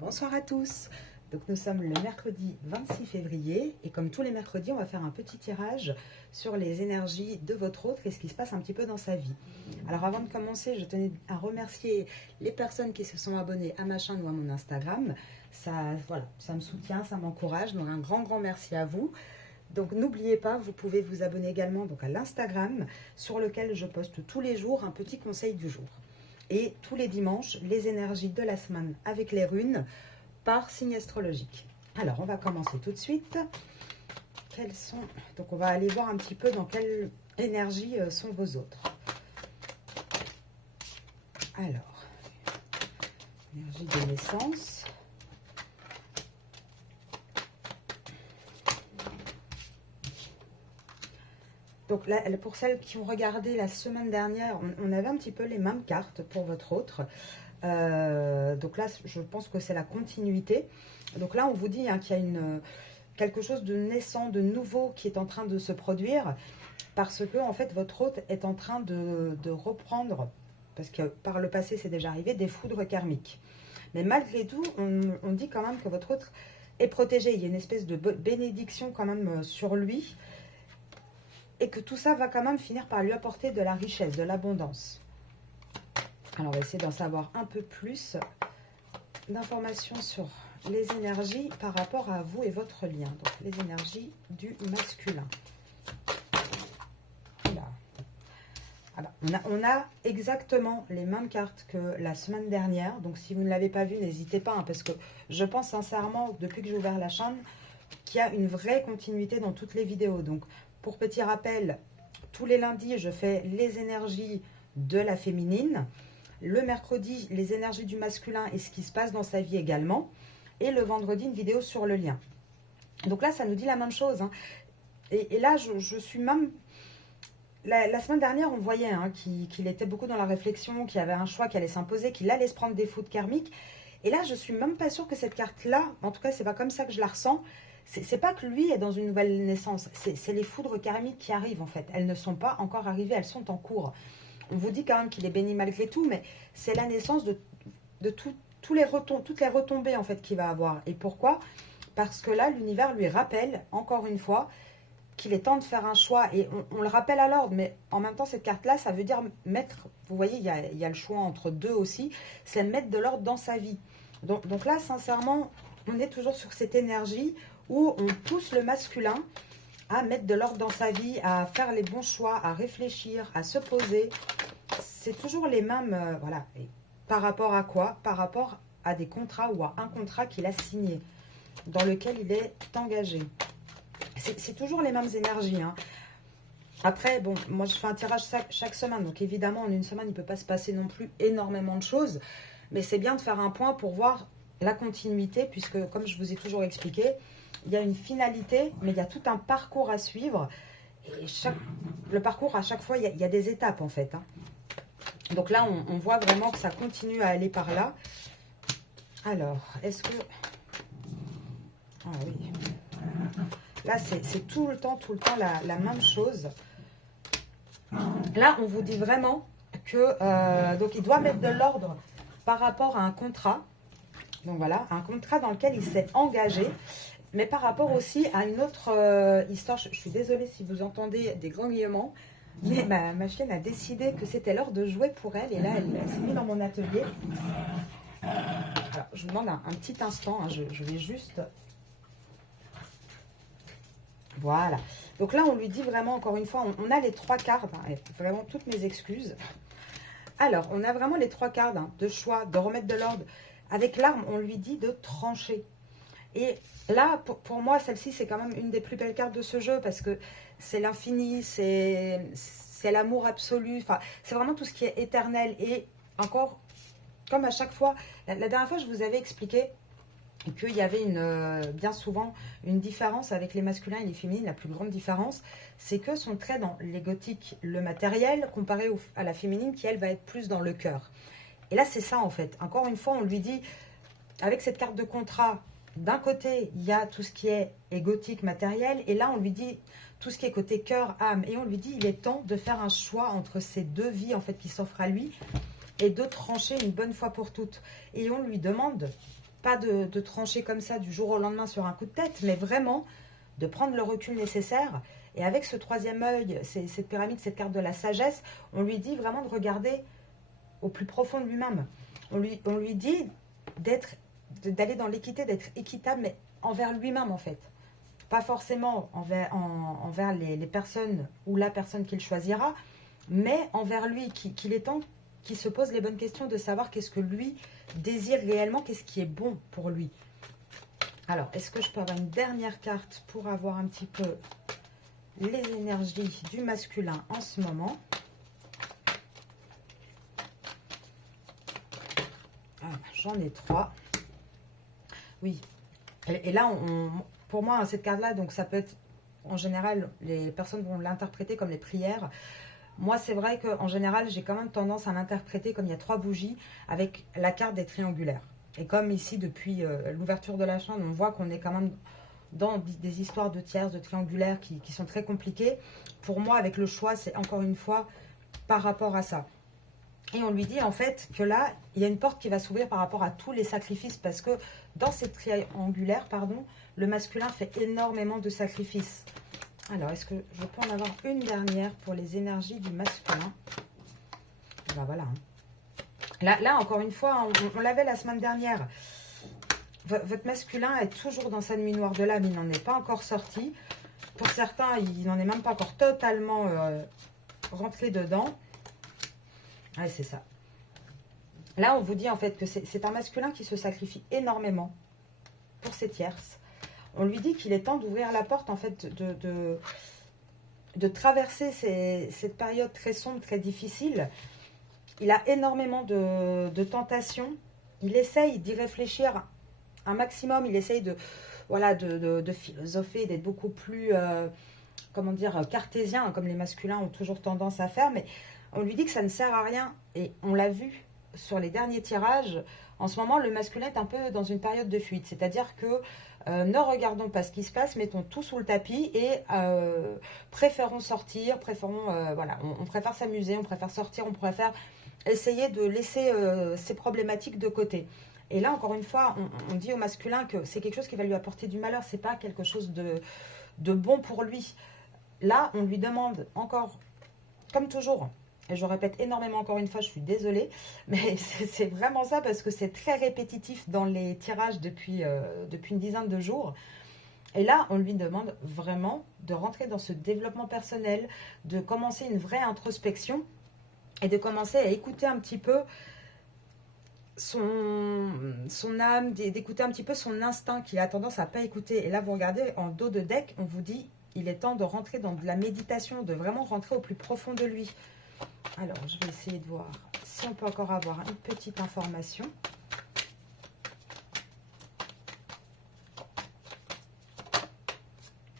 Bonsoir à tous. Donc nous sommes le mercredi 26 février et comme tous les mercredis, on va faire un petit tirage sur les énergies de votre autre et ce qui se passe un petit peu dans sa vie. Alors avant de commencer, je tenais à remercier les personnes qui se sont abonnées à ma chaîne ou à mon Instagram. Ça, voilà, ça me soutient, ça m'encourage. Donc un grand merci à vous. Donc n'oubliez pas, vous pouvez vous abonner également donc, à l'Instagram sur lequel je poste tous les jours un petit conseil du jour. Et tous les dimanches, les énergies de la semaine avec les runes par signe astrologique. Alors, on va commencer tout de suite. Quelles sont... Donc, on va aller voir un petit peu dans quelle énergie sont vos autres. Alors, énergie de naissance. Donc là, pour celles qui ont regardé la semaine dernière, on avait un petit peu les mêmes cartes pour votre autre. Donc là, je pense que c'est la continuité. Donc là, on vous dit hein, qu'il y a quelque chose de naissant, de nouveau qui est en train de se produire parce que en fait, votre hôte est en train de reprendre, parce que par le passé, c'est déjà arrivé, des foudres karmiques. Mais malgré tout, on dit quand même que votre hôte est protégé. Il y a une espèce de bénédiction quand même sur lui. Et que tout ça va quand même finir par lui apporter de la richesse, de l'abondance. Alors, on va essayer d'en savoir un peu plus d'informations sur les énergies par rapport à vous et votre lien. Donc, les énergies du masculin. Là. Alors, on a exactement les mêmes cartes que la semaine dernière. Donc, si vous ne l'avez pas vu, n'hésitez pas. Hein, parce que je pense sincèrement, depuis que j'ai ouvert la chaîne, qu'il y a une vraie continuité dans toutes les vidéos. Donc, pour petit rappel, tous les lundis, je fais les énergies de la féminine. Le mercredi, les énergies du masculin et ce qui se passe dans sa vie également. Et le vendredi, une vidéo sur le lien. Donc là, ça nous dit la même chose. Hein. Et là, je suis même... La semaine dernière, on voyait hein, qu'il était beaucoup dans la réflexion, qu'il y avait un choix qui allait s'imposer, qu'il allait se prendre des foudres karmiques. Et là, je suis même pas sûre que cette carte-là, en tout cas, c'est pas comme ça que je la ressens. C'est pas que lui est dans une nouvelle naissance, c'est les foudres karmiques qui arrivent en fait. Elles ne sont pas encore arrivées, elles sont en cours. On vous dit quand même qu'il est béni malgré tout, mais c'est la naissance de toutes les retombées en fait qu'il va avoir. Et pourquoi? Parce que là, l'univers lui rappelle, encore une fois, qu'il est temps de faire un choix. Et on le rappelle à l'ordre, mais en même temps, cette carte-là, ça veut dire mettre, vous voyez, il y a le choix entre deux aussi, c'est mettre de l'ordre dans sa vie. Donc là, sincèrement, on est toujours sur cette énergie où on pousse le masculin à mettre de l'ordre dans sa vie, à faire les bons choix, à réfléchir, à se poser. C'est toujours les mêmes, voilà. Et par rapport à quoi? Par rapport à des contrats ou à un contrat qu'il a signé, dans lequel il est engagé. C'est toujours les mêmes énergies. Hein. Après, bon, moi je fais un tirage chaque semaine, donc évidemment en une semaine, il ne peut pas se passer non plus énormément de choses, mais c'est bien de faire un point pour voir la continuité, puisque comme je vous ai toujours expliqué, il y a une finalité, mais il y a tout un parcours à suivre. Et le parcours, à chaque fois, il y a des étapes, en fait. Hein. Donc là, on voit vraiment que ça continue à aller par là. Alors, est-ce que... Ah oui. Là, c'est tout le temps la même chose. Là, on vous dit vraiment que... donc, il doit mettre de l'ordre par rapport à un contrat. Donc voilà, un contrat dans lequel il s'est engagé. Mais par rapport aussi à une autre histoire, je suis désolée si vous entendez des grognements, mais ma chienne a décidé que c'était l'heure de jouer pour elle, et là, elle s'est mise dans mon atelier. Alors, je vous demande un petit instant, hein, je vais juste... Voilà. Donc là, on lui dit vraiment, encore une fois, on a les trois cartes, hein, vraiment toutes mes excuses. Alors, on a vraiment les trois cartes hein, de choix, de remettre de l'ordre. Avec l'arme, on lui dit de trancher. Et là, pour moi, celle-ci, c'est quand même une des plus belles cartes de ce jeu parce que c'est l'infini, c'est l'amour absolu. Enfin, c'est vraiment tout ce qui est éternel. Et encore, comme à chaque fois, la dernière fois, je vous avais expliqué qu'il y avait bien souvent une différence avec les masculins et les féminines. La plus grande différence, c'est que sont très dans l'égotique, le matériel, comparé à la féminine qui, elle, va être plus dans le cœur. Et là, c'est ça, en fait. Encore une fois, on lui dit, avec cette carte de contrat, d'un côté, il y a tout ce qui est égotique, matériel, et là, on lui dit tout ce qui est côté cœur, âme, et on lui dit, il est temps de faire un choix entre ces deux vies, en fait, qui s'offrent à lui, et de trancher une bonne fois pour toutes. Et on lui demande pas de trancher comme ça du jour au lendemain sur un coup de tête, mais vraiment de prendre le recul nécessaire. Et avec ce troisième œil, cette pyramide, cette carte de la sagesse, on lui dit vraiment de regarder au plus profond de lui-même. On lui dit d'aller dans l'équité, d'être équitable, mais envers lui-même en fait. Pas forcément envers les personnes ou la personne qu'il choisira, mais envers lui, qu'il est temps qu'il se pose les bonnes questions de savoir qu'est-ce que lui désire réellement, qu'est-ce qui est bon pour lui. Alors, est-ce que je peux avoir une dernière carte pour avoir un petit peu les énergies du masculin en ce moment? J'en ai 3. Oui. Et là, pour moi, cette carte-là, donc ça peut être, en général, les personnes vont l'interpréter comme les prières. Moi, c'est vrai qu'en général, j'ai quand même tendance à l'interpréter comme il y a 3 bougies avec la carte des triangulaires. Et comme ici, depuis l'ouverture de la chaîne, on voit qu'on est quand même dans des histoires de tierces, de triangulaires qui sont très compliquées. Pour moi, avec le choix, c'est encore une fois par rapport à ça. Et on lui dit en fait que là, il y a une porte qui va s'ouvrir par rapport à tous les sacrifices parce que dans ces triangulaires, le masculin fait énormément de sacrifices. Alors, est-ce que je peux en avoir une dernière pour les énergies du masculin? Ben voilà. Là, encore une fois, on l'avait la semaine dernière. Votre masculin est toujours dans sa nuit noire de l'âme, il n'en est pas encore sorti. Pour certains, il n'en est même pas encore totalement rentré dedans. Ouais, c'est ça. Là, on vous dit en fait que c'est un masculin qui se sacrifie énormément pour ses tierces. On lui dit qu'il est temps d'ouvrir la porte, en fait, de traverser cette période très sombre, très difficile. Il a énormément de tentations. Il essaye d'y réfléchir un maximum. Il essaye de philosopher, d'être beaucoup plus, comment dire, cartésien, comme les masculins ont toujours tendance à faire. Mais on lui dit que ça ne sert à rien. Et on l'a vu sur les derniers tirages. En ce moment, le masculin est un peu dans une période de fuite. C'est-à-dire que ne regardons pas ce qui se passe, mettons tout sous le tapis et préférons sortir, on préfère s'amuser, on préfère sortir, on préfère essayer de laisser ces problématiques de côté. Et là, encore une fois, on dit au masculin que c'est quelque chose qui va lui apporter du malheur, c'est pas quelque chose de bon pour lui. Là, on lui demande encore, comme toujours, et je répète énormément encore une fois, je suis désolée, mais c'est vraiment ça parce que c'est très répétitif dans les tirages depuis une dizaine de jours. Et là, on lui demande vraiment de rentrer dans ce développement personnel, de commencer une vraie introspection et de commencer à écouter un petit peu son âme, d'écouter un petit peu son instinct qu'il a tendance à ne pas écouter. Et là, vous regardez, en dos de deck, on vous dit, il est temps de rentrer dans de la méditation, de vraiment rentrer au plus profond de lui. Alors, je vais essayer de voir si on peut encore avoir une petite information.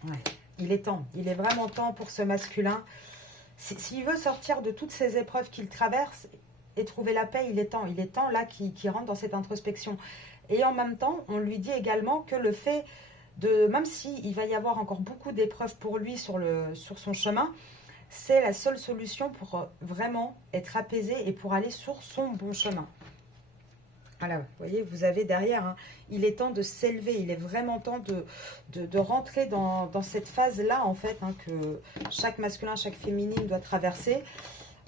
Ouais, il est temps, il est vraiment temps pour ce masculin. S'il veut sortir de toutes ces épreuves qu'il traverse et trouver la paix, il est temps là qu'il rentre dans cette introspection. Et en même temps, on lui dit également que le fait de, même s'il va y avoir encore beaucoup d'épreuves pour lui sur son chemin, c'est la seule solution pour vraiment être apaisé et pour aller sur son bon chemin. Voilà, vous voyez, vous avez derrière, hein, il est temps de s'élever, il est vraiment temps de rentrer dans cette phase-là, en fait, hein, que chaque masculin, chaque féminine doit traverser.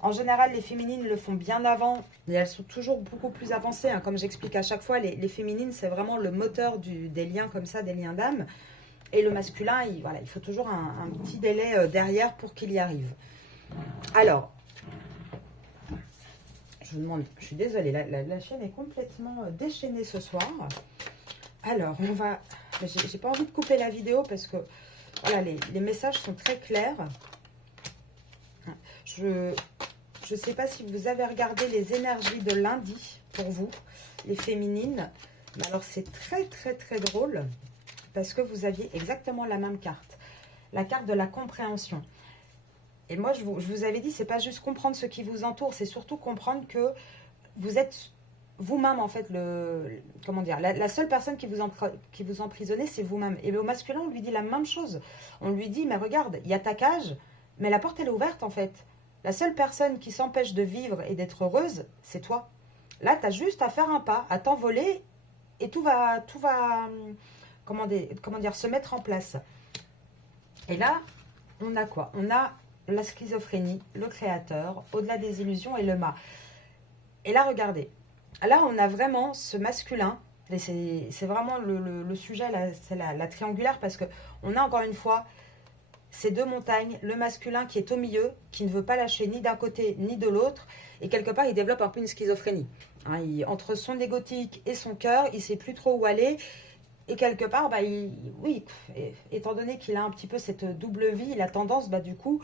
En général, les féminines le font bien avant, et elles sont toujours beaucoup plus avancées, hein, comme j'explique à chaque fois, les féminines, c'est vraiment le moteur des liens comme ça, des liens d'âme. Et le masculin, il faut toujours un petit délai derrière pour qu'il y arrive. Alors, je vous demande, je suis désolée, la chaîne est complètement déchaînée ce soir. Alors, j'ai pas envie de couper la vidéo parce que voilà, les messages sont très clairs. Je ne sais pas si vous avez regardé les énergies de lundi pour vous, les féminines. Mais alors, c'est très, très, très drôle parce que vous aviez exactement la même carte. La carte de la compréhension. Et moi, je vous avais dit, c'est pas juste comprendre ce qui vous entoure, c'est surtout comprendre que vous êtes vous-même, en fait, la seule personne qui vous emprisonnez, c'est vous-même. Et au masculin, on lui dit la même chose. On lui dit, mais regarde, il y a ta cage, mais la porte, elle est ouverte, en fait. La seule personne qui s'empêche de vivre et d'être heureuse, c'est toi. Là, tu as juste à faire un pas, à t'envoler et tout va comment dire, se mettre en place. Et là, on a quoi? On a la schizophrénie, le créateur, au-delà des illusions et le mât. Et là, regardez. Là, on a vraiment ce masculin. Et c'est vraiment le sujet, c'est la triangulaire, parce que on a encore une fois ces deux montagnes, le masculin qui est au milieu, qui ne veut pas lâcher ni d'un côté ni de l'autre, et quelque part, il développe un peu une schizophrénie. Hein, entre son égotique et son cœur, il ne sait plus trop où aller, et quelque part, bah, oui, étant donné qu'il a un petit peu cette double vie, il a tendance, bah, du coup,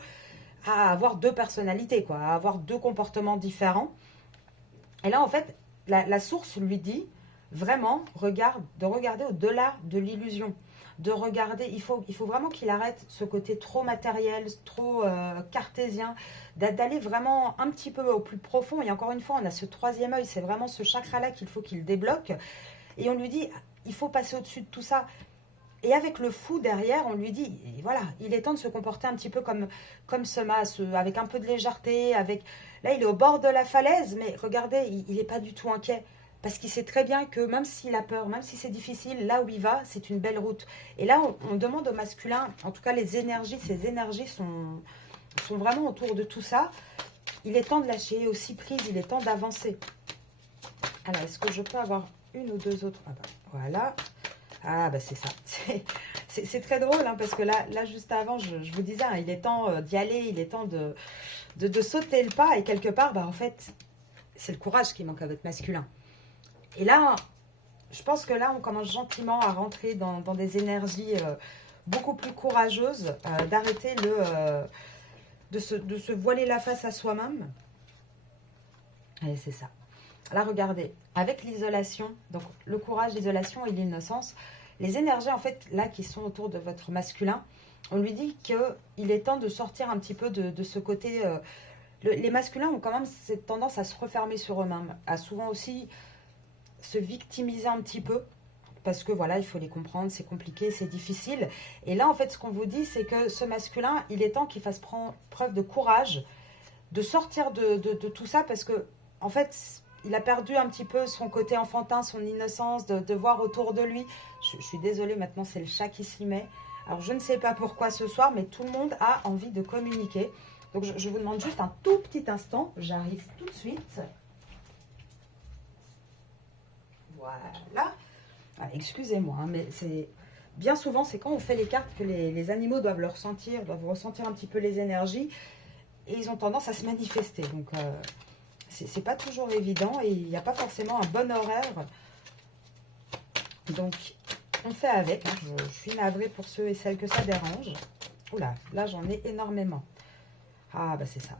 à avoir deux personnalités, quoi, à avoir deux comportements différents. Et là, en fait, la source lui dit vraiment de regarder au-delà de l'illusion. De regarder, il faut vraiment qu'il arrête ce côté trop matériel, trop cartésien, d'aller vraiment un petit peu au plus profond. Et encore une fois, on a ce troisième œil, c'est vraiment ce chakra-là qu'il faut qu'il débloque. Et on lui dit, il faut passer au-dessus de tout ça. Et avec le fou derrière, on lui dit, voilà, il est temps de se comporter un petit peu comme ce mas, avec un peu de légèreté, avec... Là, il est au bord de la falaise, mais regardez, il n'est pas du tout inquiet. Parce qu'il sait très bien que même s'il a peur, même si c'est difficile, là où il va, c'est une belle route. Et là, on demande au masculin, en tout cas les énergies, ces énergies sont vraiment autour de tout ça. Il est temps de lâcher aussi prise, il est temps d'avancer. Alors, est-ce que je peux avoir une ou deux autres? Ah bah, voilà. Ah, bah c'est ça. C'est très drôle, hein, parce que là, juste avant, je vous disais, hein, il est temps d'y aller, il est temps de sauter le pas. Et quelque part, bah, en fait, c'est le courage qui manque à votre masculin. Et là, je pense que là, on commence gentiment à rentrer dans des énergies beaucoup plus courageuses, d'arrêter de se voiler la face à soi-même. Et c'est ça. Là, regardez, avec l'isolation, donc le courage, l'isolation et l'innocence, les énergies, en fait, là, qui sont autour de votre masculin, on lui dit qu'il est temps de sortir un petit peu de ce côté... les masculins ont quand même cette tendance à se refermer sur eux-mêmes, à souvent aussi se victimiser un petit peu, parce que voilà, il faut les comprendre, c'est compliqué, c'est difficile. Et là, en fait, ce qu'on vous dit, c'est que ce masculin, il est temps qu'il fasse preuve de courage, de sortir de tout ça, parce que, en fait, il a perdu un petit peu son côté enfantin, son innocence, de voir autour de lui. Je suis désolée, maintenant, c'est le chat qui s'y met. Alors, je ne sais pas pourquoi ce soir, mais tout le monde a envie de communiquer. Donc, je vous demande juste un tout petit instant. J'arrive tout de suite. Voilà. Ah, excusez-moi, hein, mais c'est bien souvent, c'est quand on fait les cartes que les animaux doivent ressentir un petit peu les énergies, et ils ont tendance à se manifester. Donc, c'est pas toujours évident, et il n'y a pas forcément un bon horaire. Donc, on fait avec. Hein. Je suis navrée pour ceux et celles que ça dérange. Oula, là, j'en ai énormément. Ah, bah c'est ça.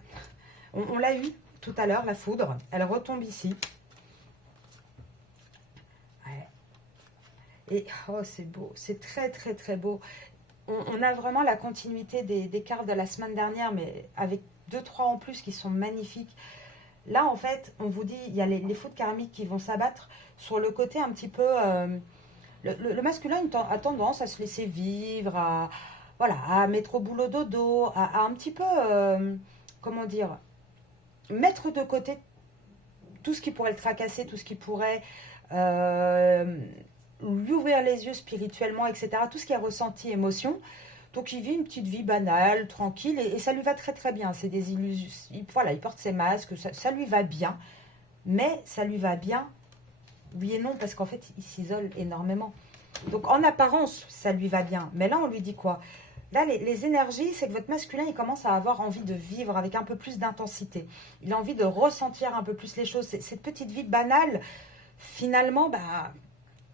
On l'a eu tout à l'heure, la foudre. Elle retombe ici. Et oh, c'est beau, c'est très très très beau. On a vraiment la continuité des cartes de la semaine dernière, mais avec 2-3 en plus qui sont magnifiques. Là, en fait, on vous dit, il y a les foudres karmiques qui vont s'abattre sur le côté un petit peu... le masculin a tendance à se laisser vivre, voilà, à mettre au boulot dodo, à un petit peu, comment dire, mettre de côté tout ce qui pourrait le tracasser, tout ce qui pourrait... lui ouvrir les yeux spirituellement, etc. Tout ce qui a ressenti émotion. Donc, il vit une petite vie banale, tranquille, et ça lui va très très bien. C'est des illusions. Voilà, il porte ses masques, ça lui va bien. Mais ça lui va bien, oui et non, parce qu'en fait, il s'isole énormément. Donc, en apparence, ça lui va bien. Mais là, on lui dit quoi? Là, les énergies, c'est que votre masculin, il commence à avoir envie de vivre avec un peu plus d'intensité. Il a envie de ressentir un peu plus les choses. Cette petite vie banale, finalement, bah...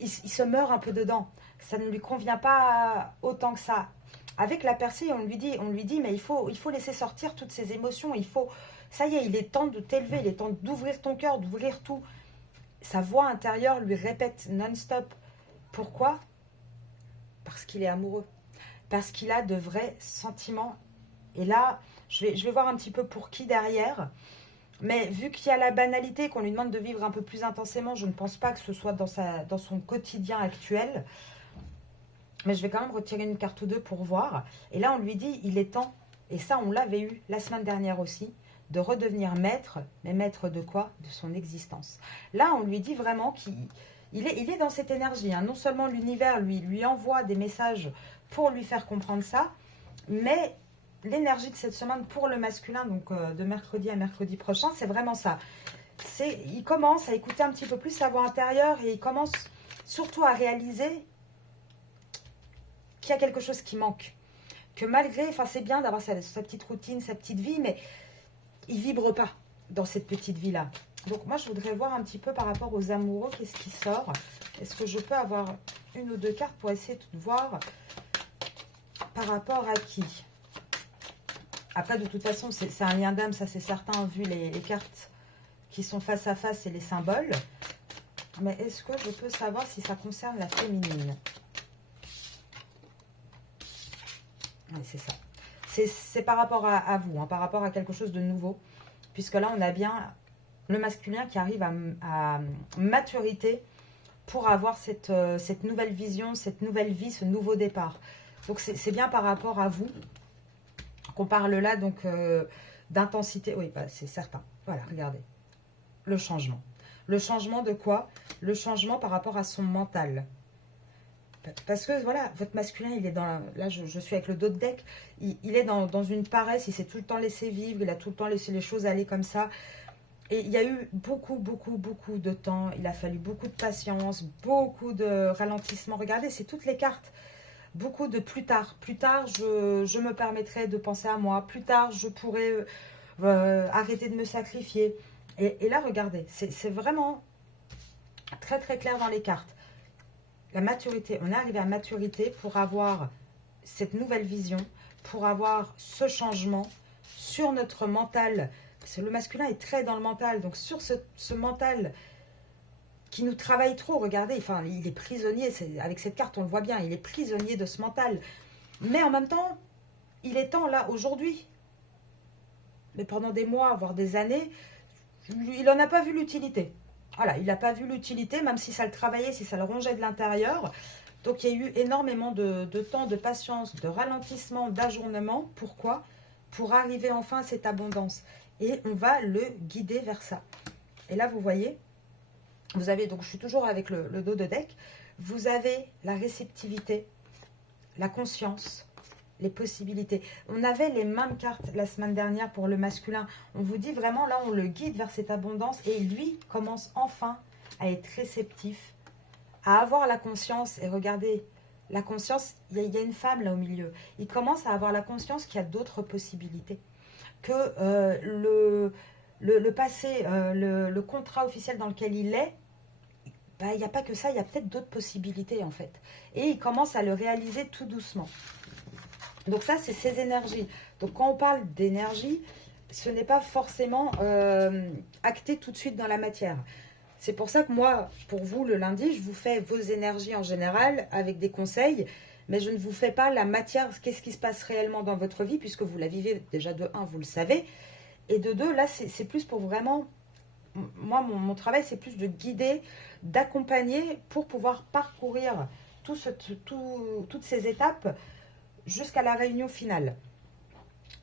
Il se meurt un peu dedans. Ça ne lui convient pas autant que ça. Avec la percée, on lui dit, mais il faut laisser sortir toutes ces émotions. Ça y est, il est temps de t'élever, il est temps d'ouvrir ton cœur, d'ouvrir tout. Sa voix intérieure lui répète non-stop. Pourquoi? Parce qu'il est amoureux. Parce qu'il a de vrais sentiments. Et là, je vais voir un petit peu pour qui derrière. Mais vu qu'il y a la banalité, qu'on lui demande de vivre un peu plus intensément, je ne pense pas que ce soit dans son quotidien actuel. Mais je vais quand même retirer une carte ou deux pour voir. Et là, on lui dit, il est temps, et ça, on l'avait eu la semaine dernière aussi, de redevenir maître. Mais maître de quoi? De son existence. Là, on lui dit vraiment il est dans cette énergie. Hein. Non seulement l'univers lui envoie des messages pour lui faire comprendre ça, mais l'énergie de cette semaine pour le masculin, donc de mercredi à mercredi prochain, c'est vraiment ça. Il commence à écouter un petit peu plus sa voix intérieure et il commence surtout à réaliser qu'il y a quelque chose qui manque. Que malgré, enfin c'est bien d'avoir sa petite routine, sa petite vie, mais il vibre pas dans cette petite vie-là. Donc moi je voudrais voir un petit peu par rapport aux amoureux, qu'est-ce qui sort. Est-ce que je peux avoir une ou deux cartes pour essayer de voir par rapport à qui? Après de toute façon c'est un lien d'âme, ça c'est certain, vu les cartes qui sont face à face et les symboles. Mais est-ce que je peux savoir si ça concerne la féminine? Oui, c'est ça. C'est par rapport à vous, hein, par rapport à quelque chose de nouveau. Puisque là, on a bien le masculin qui arrive à maturité pour avoir cette nouvelle vision, cette nouvelle vie, ce nouveau départ. Donc, c'est bien par rapport à vous qu'on parle là, donc, d'intensité. Oui, bah, c'est certain. Voilà, regardez. Le changement. Le changement de quoi? Le changement par rapport à son mental. Parce que, voilà, votre masculin, il est dans... Là, je suis avec le dos de deck. Il est dans une paresse. Il s'est tout le temps laissé vivre. Il a tout le temps laissé les choses aller comme ça. Et il y a eu beaucoup de temps. Il a fallu beaucoup de patience, beaucoup de ralentissement. Regardez, c'est toutes les cartes. Beaucoup de plus tard. Plus tard, je me permettrai de penser à moi. Plus tard, je pourrai arrêter de me sacrifier. Et là, regardez, c'est vraiment très clair dans les cartes. La maturité, on est arrivé à maturité pour avoir cette nouvelle vision, pour avoir ce changement sur notre mental. Parce que le masculin est très dans le mental, donc sur ce mental qui nous travaille trop, regardez, enfin, il est prisonnier, avec cette carte on le voit bien, il est prisonnier de ce mental. Mais en même temps, il est temps là, aujourd'hui, mais pendant des mois, voire des années, il n'en a pas vu l'utilité. Voilà, il n'a pas vu l'utilité, même si ça le travaillait, si ça le rongeait de l'intérieur. Donc, il y a eu énormément de temps, de patience, de ralentissement, d'ajournement. Pourquoi? Pour arriver enfin à cette abondance. Et on va le guider vers ça. Et là, vous voyez, vous avez, donc je suis toujours avec le dos de deck, vous avez la réceptivité, la conscience, les possibilités. On avait les mêmes cartes la semaine dernière pour le masculin. On vous dit vraiment, là, on le guide vers cette abondance et lui commence enfin à être réceptif, à avoir la conscience. Et regardez, la conscience, il y a une femme là au milieu. Il commence à avoir la conscience qu'il y a d'autres possibilités. Que le passé, le contrat officiel dans lequel il est, bah, il n'y a pas que ça, il y a peut-être d'autres possibilités en fait. Et il commence à le réaliser tout doucement. Donc ça, c'est ces énergies. Donc quand on parle d'énergie, ce n'est pas forcément acté tout de suite dans la matière. C'est pour ça que moi, pour vous, le lundi, je vous fais vos énergies en général avec des conseils, mais je ne vous fais pas la matière, qu'est-ce qui se passe réellement dans votre vie, puisque vous la vivez déjà de un, vous le savez, et de deux, là, c'est plus pour vraiment... Moi, mon travail, c'est plus de guider, d'accompagner pour pouvoir parcourir toutes ces étapes jusqu'à la réunion finale.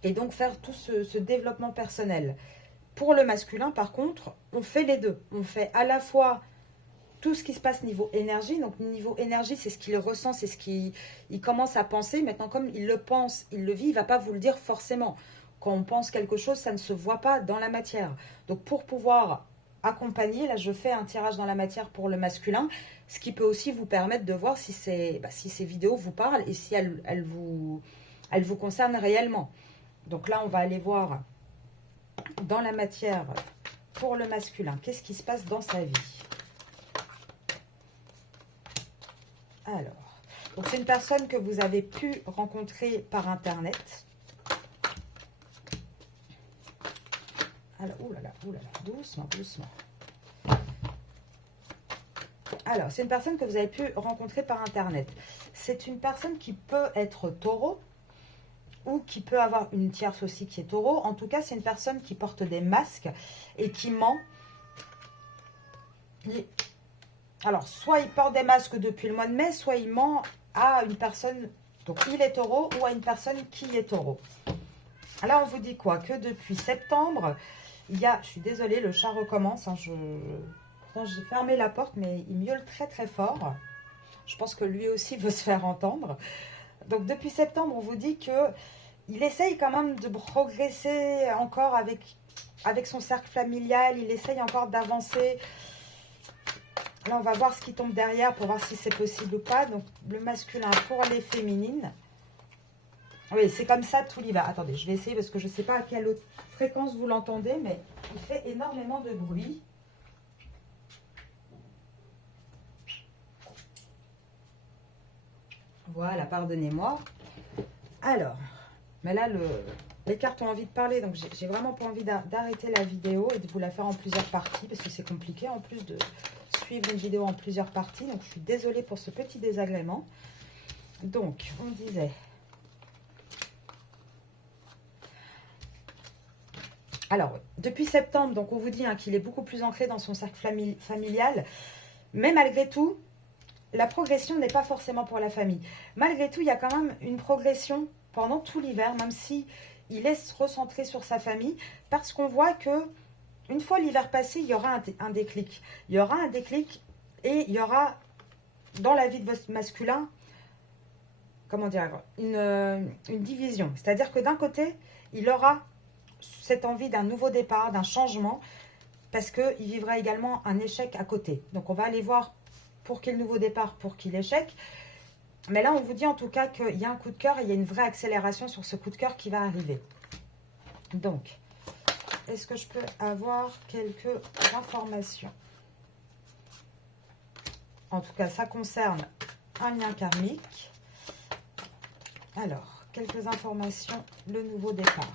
Et donc faire tout ce développement personnel. Pour le masculin, par contre, on fait les deux. On fait à la fois tout ce qui se passe niveau énergie. Donc niveau énergie, c'est ce qu'il ressent, c'est ce qu'il commence à penser. Maintenant, comme il le pense, il le vit, il ne va pas vous le dire forcément. Quand on pense quelque chose, ça ne se voit pas dans la matière. Donc pour pouvoir accompagner, là je fais un tirage dans la matière pour le masculin, ce qui peut aussi vous permettre de voir si ces vidéos vous parlent et si elles vous concernent réellement. Donc là, on va aller voir dans la matière pour le masculin, qu'est-ce qui se passe dans sa vie. Alors, donc c'est une personne que vous avez pu rencontrer par Internet. Alors, oulala, doucement. Alors, c'est une personne que vous avez pu rencontrer par Internet. C'est une personne qui peut être taureau ou qui peut avoir une tierce aussi qui est taureau. En tout cas, c'est une personne qui porte des masques et qui ment. Alors, soit il porte des masques depuis le mois de mai, soit il ment à une personne, donc il est taureau, ou à une personne qui est taureau. Alors, on vous dit quoi? Que depuis septembre, il y a, je suis désolée, le chat recommence, hein, Pourtant, j'ai fermé la porte, mais il miaule très très fort. Je pense que lui aussi veut se faire entendre. Donc, depuis septembre, on vous dit que il essaye quand même de progresser encore avec son cercle familial. Il essaye encore d'avancer. Là, on va voir ce qui tombe derrière pour voir si c'est possible ou pas. Donc, le masculin pour les féminines. Oui, c'est comme ça tout l'hiver. Attendez, je vais essayer parce que je ne sais pas à quelle autre fréquence vous l'entendez, mais il fait énormément de bruit. Voilà, pardonnez-moi. Alors, mais là, les cartes ont envie de parler, donc j'ai vraiment pas envie d'arrêter la vidéo et de vous la faire en plusieurs parties, parce que c'est compliqué en plus de suivre une vidéo en plusieurs parties. Donc, je suis désolée pour ce petit désagrément. Donc, on disait... Alors, depuis septembre, donc on vous dit qu'il est beaucoup plus ancré dans son cercle familial, mais malgré tout, la progression n'est pas forcément pour la famille. Malgré tout, il y a quand même une progression pendant tout l'hiver, même si il est recentré sur sa famille, parce qu'on voit que une fois l'hiver passé, il y aura un déclic. Il y aura un déclic et il y aura dans la vie de votre masculin, comment dire, une division. C'est-à-dire que d'un côté, il aura cette envie d'un nouveau départ, d'un changement, parce qu'il vivra également un échec à côté. Donc on va aller voir pour quel nouveau départ, pour quel échec. Mais là, on vous dit en tout cas qu'il y a un coup de cœur et il y a une vraie accélération sur ce coup de cœur qui va arriver. Donc, est-ce que je peux avoir quelques informations? En tout cas, ça concerne un lien karmique. Alors, quelques informations, le nouveau départ.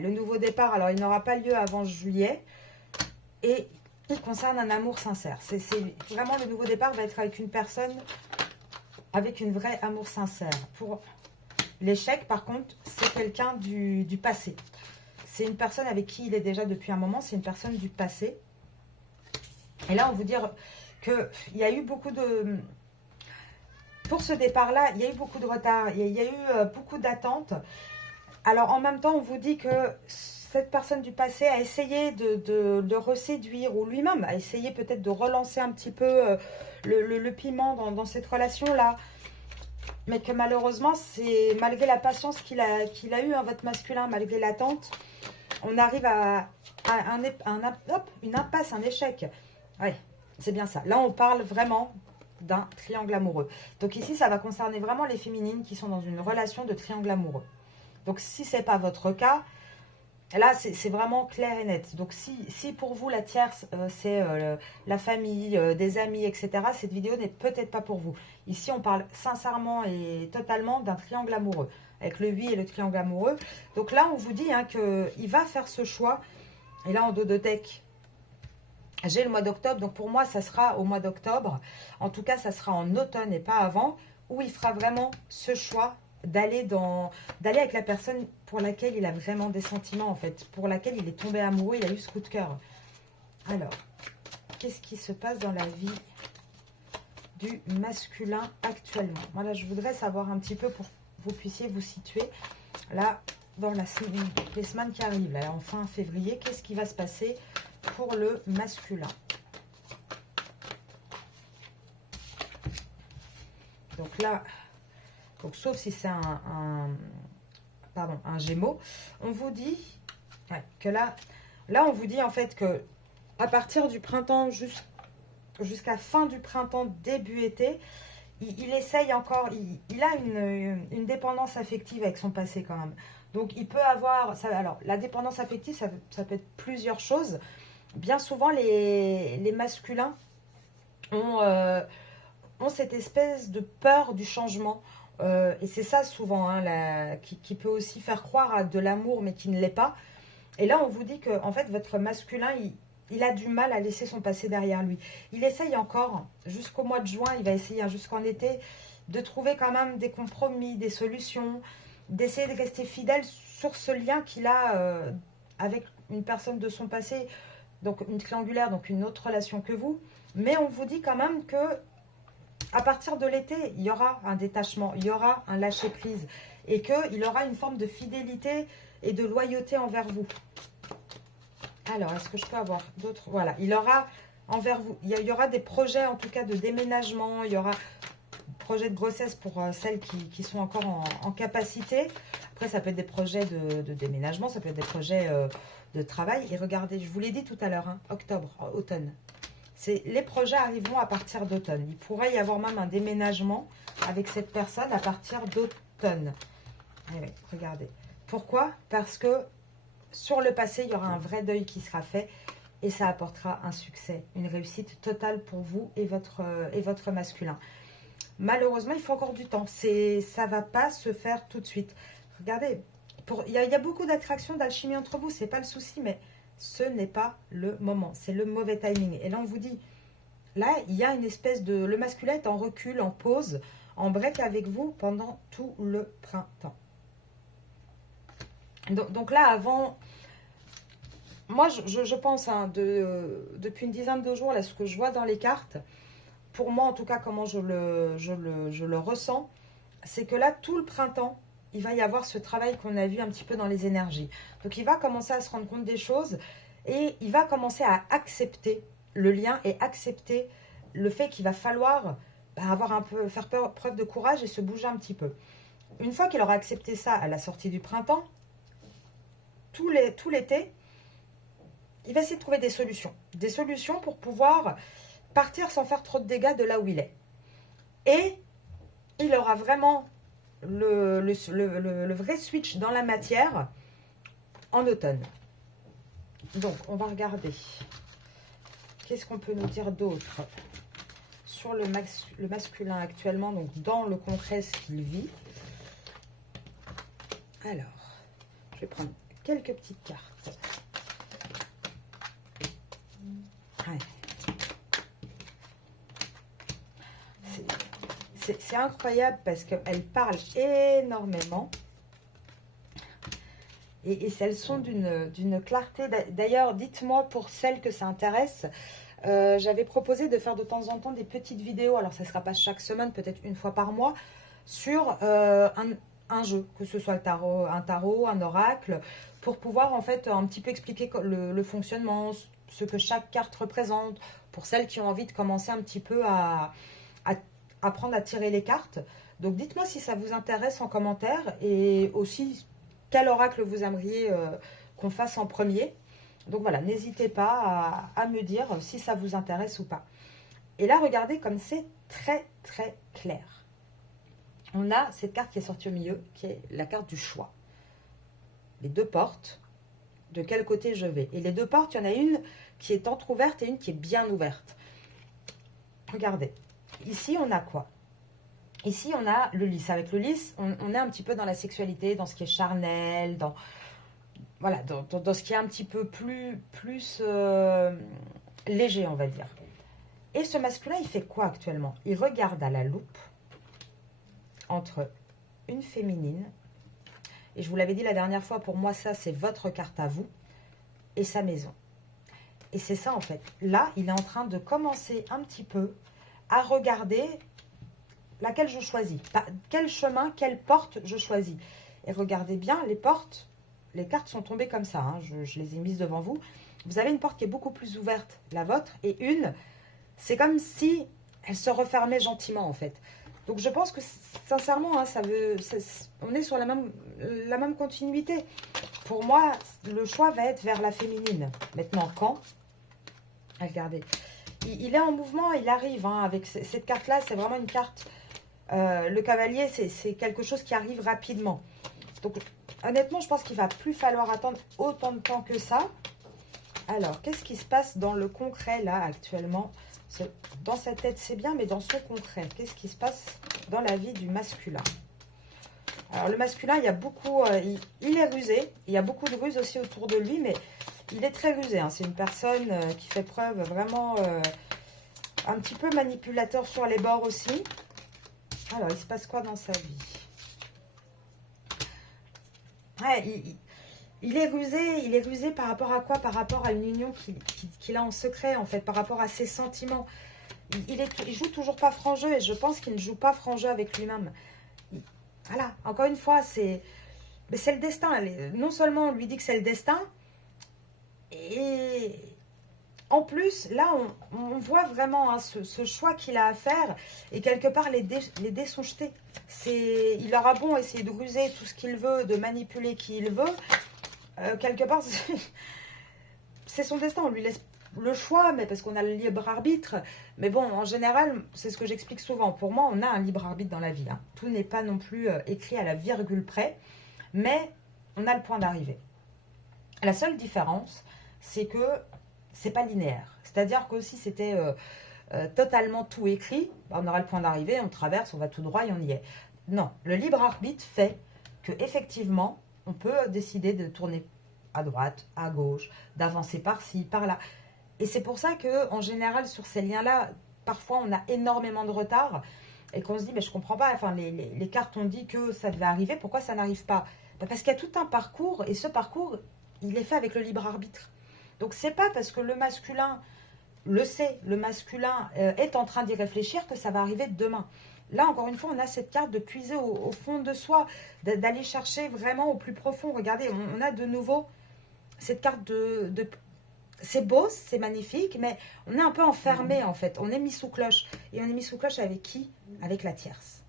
Le nouveau départ, alors il n'aura pas lieu avant juillet et il concerne un amour sincère. C'est vraiment le nouveau départ va être avec une personne avec une vraie amour sincère. Pour l'échec, par contre, c'est quelqu'un du passé. C'est une personne avec qui il est déjà depuis un moment, c'est une personne du passé. Et là, on vous dit qu'il y a eu beaucoup de... Pour ce départ-là, il y a eu beaucoup de retard, il y a eu beaucoup d'attentes. Alors, en même temps, on vous dit que cette personne du passé a essayé de reséduire, ou lui-même a essayé peut-être de relancer un petit peu le piment dans cette relation-là. Mais que malheureusement, c'est malgré la patience qu'il a eue, votre masculin, malgré l'attente, on arrive à une impasse, un échec. Oui, c'est bien ça. Là, on parle vraiment d'un triangle amoureux. Donc ici, ça va concerner vraiment les féminines qui sont dans une relation de triangle amoureux. Donc, si ce n'est pas votre cas, là, c'est vraiment clair et net. Donc, si pour vous, la tierce, c'est la famille, des amis, etc., cette vidéo n'est peut-être pas pour vous. Ici, on parle sincèrement et totalement d'un triangle amoureux, avec le 8 et le triangle amoureux. Donc là, on vous dit qu'il va faire ce choix. Et là, en dos de deck, j'ai le mois d'octobre. Donc, pour moi, ça sera au mois d'octobre. En tout cas, ça sera en automne et pas avant, où il fera vraiment ce choix d'aller avec la personne pour laquelle il a vraiment des sentiments, en fait, pour laquelle il est tombé amoureux, il a eu ce coup de cœur. Alors, qu'est-ce qui se passe dans la vie du masculin actuellement? Voilà, je voudrais savoir un petit peu pour que vous puissiez vous situer là dans les semaines qui arrivent, là, en fin février. Qu'est-ce qui va se passer pour le masculin? Donc là, donc, sauf si c'est un Gémeaux, on vous dit que là, on vous dit en fait que à partir du printemps jusqu'à fin du printemps, début été, il essaye encore, il a une dépendance affective avec son passé quand même. Donc, il peut avoir, alors la dépendance affective, ça peut être plusieurs choses. Bien souvent, les masculins ont cette espèce de peur du changement. Et c'est ça souvent qui peut aussi faire croire à de l'amour mais qui ne l'est pas. Et là on vous dit que en fait votre masculin il a du mal à laisser son passé derrière lui. Il essaye encore jusqu'au mois de juin, il va essayer jusqu'en été de trouver quand même des compromis, des solutions, d'essayer de rester fidèle sur ce lien qu'il a avec une personne de son passé, donc une triangulaire, donc une autre relation que vous. Mais on vous dit quand même que à partir de l'été, il y aura un détachement, il y aura un lâcher-prise et qu'il aura une forme de fidélité et de loyauté envers vous. Alors, est-ce que je peux avoir d'autres? Voilà, il aura envers vous, il y aura des projets en tout cas de déménagement, il y aura projet de grossesse pour celles qui sont encore en capacité. Après, ça peut être des projets de déménagement, ça peut être des projets de travail. Et regardez, je vous l'ai dit tout à l'heure, hein, octobre, automne. Les projets arriveront à partir d'automne. Il pourrait y avoir même un déménagement avec cette personne à partir d'automne. Oui, regardez. Pourquoi? Parce que sur le passé, il y aura un vrai deuil qui sera fait et ça apportera un succès, une réussite totale pour vous et votre masculin. Malheureusement, il faut encore du temps. Ça ne va pas se faire tout de suite. Regardez, il y a beaucoup d'attraction, d'alchimie entre vous, ce n'est pas le souci, mais ce n'est pas le moment. C'est le mauvais timing. Et là, on vous dit, là, il y a une espèce de... Le masculin est en recul, en pause, en break avec vous pendant tout le printemps. Donc là, avant... Moi, je pense, hein, depuis une dizaine de jours, là, ce que je vois dans les cartes, pour moi, en tout cas, comment je le ressens, c'est que là, tout le printemps, il va y avoir ce travail qu'on a vu un petit peu dans les énergies. Donc, il va commencer à se rendre compte des choses et il va commencer à accepter le lien et accepter le fait qu'il va falloir faire preuve de courage et se bouger un petit peu. Une fois qu'il aura accepté ça à la sortie du printemps, tout l'été, il va essayer de trouver des solutions pour pouvoir partir sans faire trop de dégâts de là où il est. Et il aura vraiment le vrai switch dans la matière en automne. Donc, on va regarder. Qu'est-ce qu'on peut nous dire d'autre sur le masculin actuellement, donc dans le concret, ce qu'il vit. Alors, je vais prendre quelques petites cartes. Ouais. C'est incroyable parce qu'elles parlent énormément. Et elles sont d'une clarté. D'ailleurs, dites-moi pour celles que ça intéresse, j'avais proposé de faire de temps en temps des petites vidéos, alors ça ne sera pas chaque semaine, peut-être une fois par mois, sur un jeu, que ce soit un tarot, un oracle, pour pouvoir en fait un petit peu expliquer le fonctionnement, ce que chaque carte représente, pour celles qui ont envie de commencer un petit peu à apprendre à tirer les cartes. Donc dites-moi si ça vous intéresse en commentaire et aussi quel oracle vous aimeriez qu'on fasse en premier. Donc voilà, n'hésitez pas à me dire si ça vous intéresse ou pas. Et là, regardez comme c'est très très clair. On a cette carte qui est sortie au milieu, qui est la carte du choix. Les deux portes, de quel côté je vais. Et les deux portes, il y en a une qui est entrouverte et une qui est bien ouverte. Regardez. Ici, on a quoi? Ici, on a le lys. Avec le lys, on est un petit peu dans la sexualité, dans ce qui est charnel, dans ce qui est un petit peu plus léger, on va dire. Et ce masculin, il fait quoi actuellement? Il regarde à la loupe entre une féminine, et je vous l'avais dit la dernière fois, pour moi, ça, c'est votre carte à vous, et sa maison. Et c'est ça, en fait. Là, il est en train de commencer un petit peu à regarder laquelle je choisis. Quel chemin, quelle porte je choisis. Et regardez bien, les portes, les cartes sont tombées comme ça. Hein, je les ai mises devant vous. Vous avez une porte qui est beaucoup plus ouverte, la vôtre, et une, c'est comme si elle se refermait gentiment, en fait. Donc, je pense que, sincèrement, hein, on est sur la même continuité. Pour moi, le choix va être vers la féminine. Maintenant, quand? Regardez. Il est en mouvement, il arrive. Hein, avec cette carte-là, c'est vraiment une carte... le cavalier, c'est quelque chose qui arrive rapidement. Donc, honnêtement, je pense qu'il va plus falloir attendre autant de temps que ça. Alors, qu'est-ce qui se passe dans le concret, là, actuellement? Dans sa tête, c'est bien, mais dans son concret, qu'est-ce qui se passe dans la vie du masculin? Alors, le masculin, il y a beaucoup... il est rusé. Il y a beaucoup de ruses aussi autour de lui, mais il est très rusé. Hein. C'est une personne qui fait preuve vraiment... un petit peu manipulateur sur les bords aussi. Alors, il se passe quoi dans sa vie? Ouais, il est rusé par rapport à quoi? Par rapport à une union qu'il a en secret, en fait, par rapport à ses sentiments. Il joue toujours pas franc jeu et je pense qu'il ne joue pas franc jeu avec lui-même. Voilà, encore une fois, c'est le destin. Non seulement on lui dit que c'est le destin, Et en plus, là, on voit vraiment hein, ce choix qu'il a à faire. Et quelque part, les dés sont jetés. Il aura bon essayer de ruser tout ce qu'il veut, de manipuler qui il veut. Quelque part, c'est son destin. On lui laisse le choix, mais parce qu'on a le libre arbitre. Mais bon, en général, c'est ce que j'explique souvent. Pour moi, on a un libre arbitre dans la vie. Hein. Tout n'est pas non plus écrit à la virgule près. Mais on a le point d'arrivée. La seule différence, c'est que c'est pas linéaire. C'est-à-dire que si c'était totalement tout écrit, on aura le point d'arrivée, on traverse, on va tout droit et on y est. Non, le libre arbitre fait que effectivement, on peut décider de tourner à droite, à gauche, d'avancer par-ci, par-là. Et c'est pour ça que, en général, sur ces liens-là, parfois on a énormément de retard et qu'on se dit, mais je comprends pas. Enfin, les cartes ont dit que ça devait arriver, pourquoi ça n'arrive pas? Parce qu'il y a tout un parcours et ce parcours, il est fait avec le libre arbitre. Donc c'est pas parce que le masculin le sait, le masculin est en train d'y réfléchir que ça va arriver demain. Là, encore une fois, on a cette carte de puiser au fond de soi, d'aller chercher vraiment au plus profond. Regardez, on a de nouveau cette carte c'est beau, c'est magnifique, mais on est un peu enfermé en fait. On est mis sous cloche. Et on est mis sous cloche avec qui? Avec la tierce.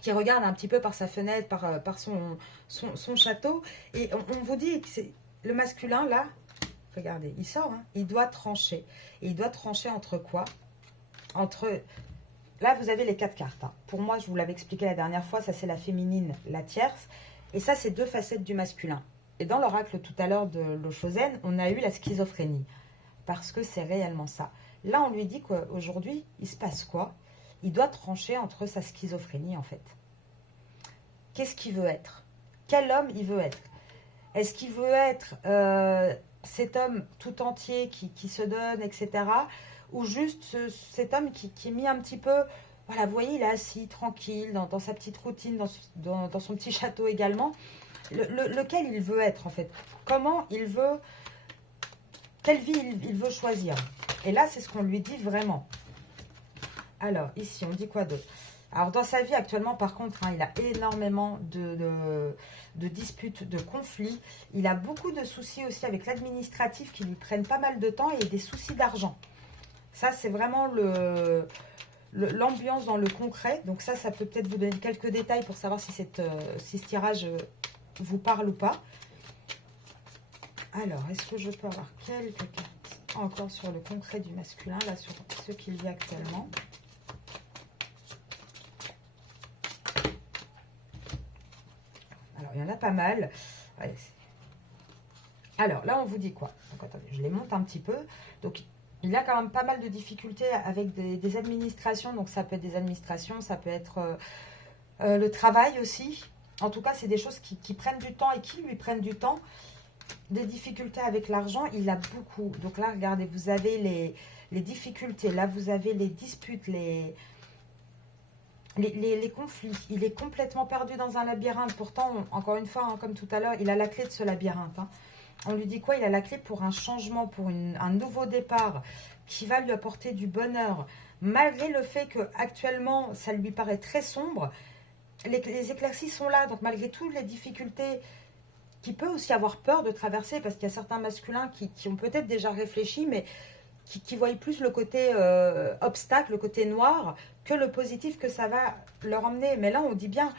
Qui regarde un petit peu par sa fenêtre, par son château. Et on vous dit que c'est le masculin, là, regardez, il sort, hein, il doit trancher. Et il doit trancher entre quoi? Là, vous avez les 4 cartes. Hein. Pour moi, je vous l'avais expliqué la dernière fois, ça c'est la féminine, la tierce. Et ça, c'est 2 facettes du masculin. Et dans l'oracle tout à l'heure de l'Oshozen, on a eu la schizophrénie. Parce que c'est réellement ça. Là, on lui dit qu'aujourd'hui, il se passe quoi? Il doit trancher entre sa schizophrénie, en fait. Qu'est-ce qu'il veut être? Quel homme il veut être? Est-ce qu'il veut être cet homme tout entier qui se donne, etc. Ou juste cet homme qui est mis un petit peu... Voilà, vous voyez, il est assis, tranquille, dans sa petite routine, dans son petit château également. Lequel il veut être, en fait. Comment il veut... Quelle vie il veut choisir. Et là, c'est ce qu'on lui dit vraiment. Alors, ici, on dit quoi d'autre? Alors, dans sa vie actuellement, par contre, hein, il a énormément de disputes, de conflits. Il a beaucoup de soucis aussi avec l'administratif qui lui prennent pas mal de temps et des soucis d'argent. Ça, c'est vraiment l'ambiance dans le concret. Donc ça peut peut-être vous donner quelques détails pour savoir si ce tirage vous parle ou pas. Alors, est-ce que je peux avoir quelques cartes encore sur le concret du masculin, là, sur ce qu'il vit actuellement? Alors, il y en a pas mal. Ouais. Alors, là, on vous dit quoi? Donc, attendez, je les monte un petit peu. Donc, il a quand même pas mal de difficultés avec des administrations. Donc, ça peut être des administrations, ça peut être le travail aussi. En tout cas, c'est des choses qui prennent du temps et qui lui prennent du temps. Des difficultés avec l'argent, il a beaucoup. Donc là, regardez, vous avez les difficultés. Là, vous avez les disputes, les conflits. Il est complètement perdu dans un labyrinthe. Pourtant, encore une fois, hein, comme tout à l'heure, il a la clé de ce labyrinthe. Hein. On lui dit quoi? Il a la clé pour un changement, pour un nouveau départ qui va lui apporter du bonheur. Malgré le fait qu'actuellement, ça lui paraît très sombre, les éclaircies sont là. Donc malgré toutes les difficultés, qui peut aussi avoir peur de traverser, parce qu'il y a certains masculins qui ont peut-être déjà réfléchi, mais qui voient plus le côté obstacle, le côté noir, que le positif que ça va leur emmener. Mais là, on dit bien,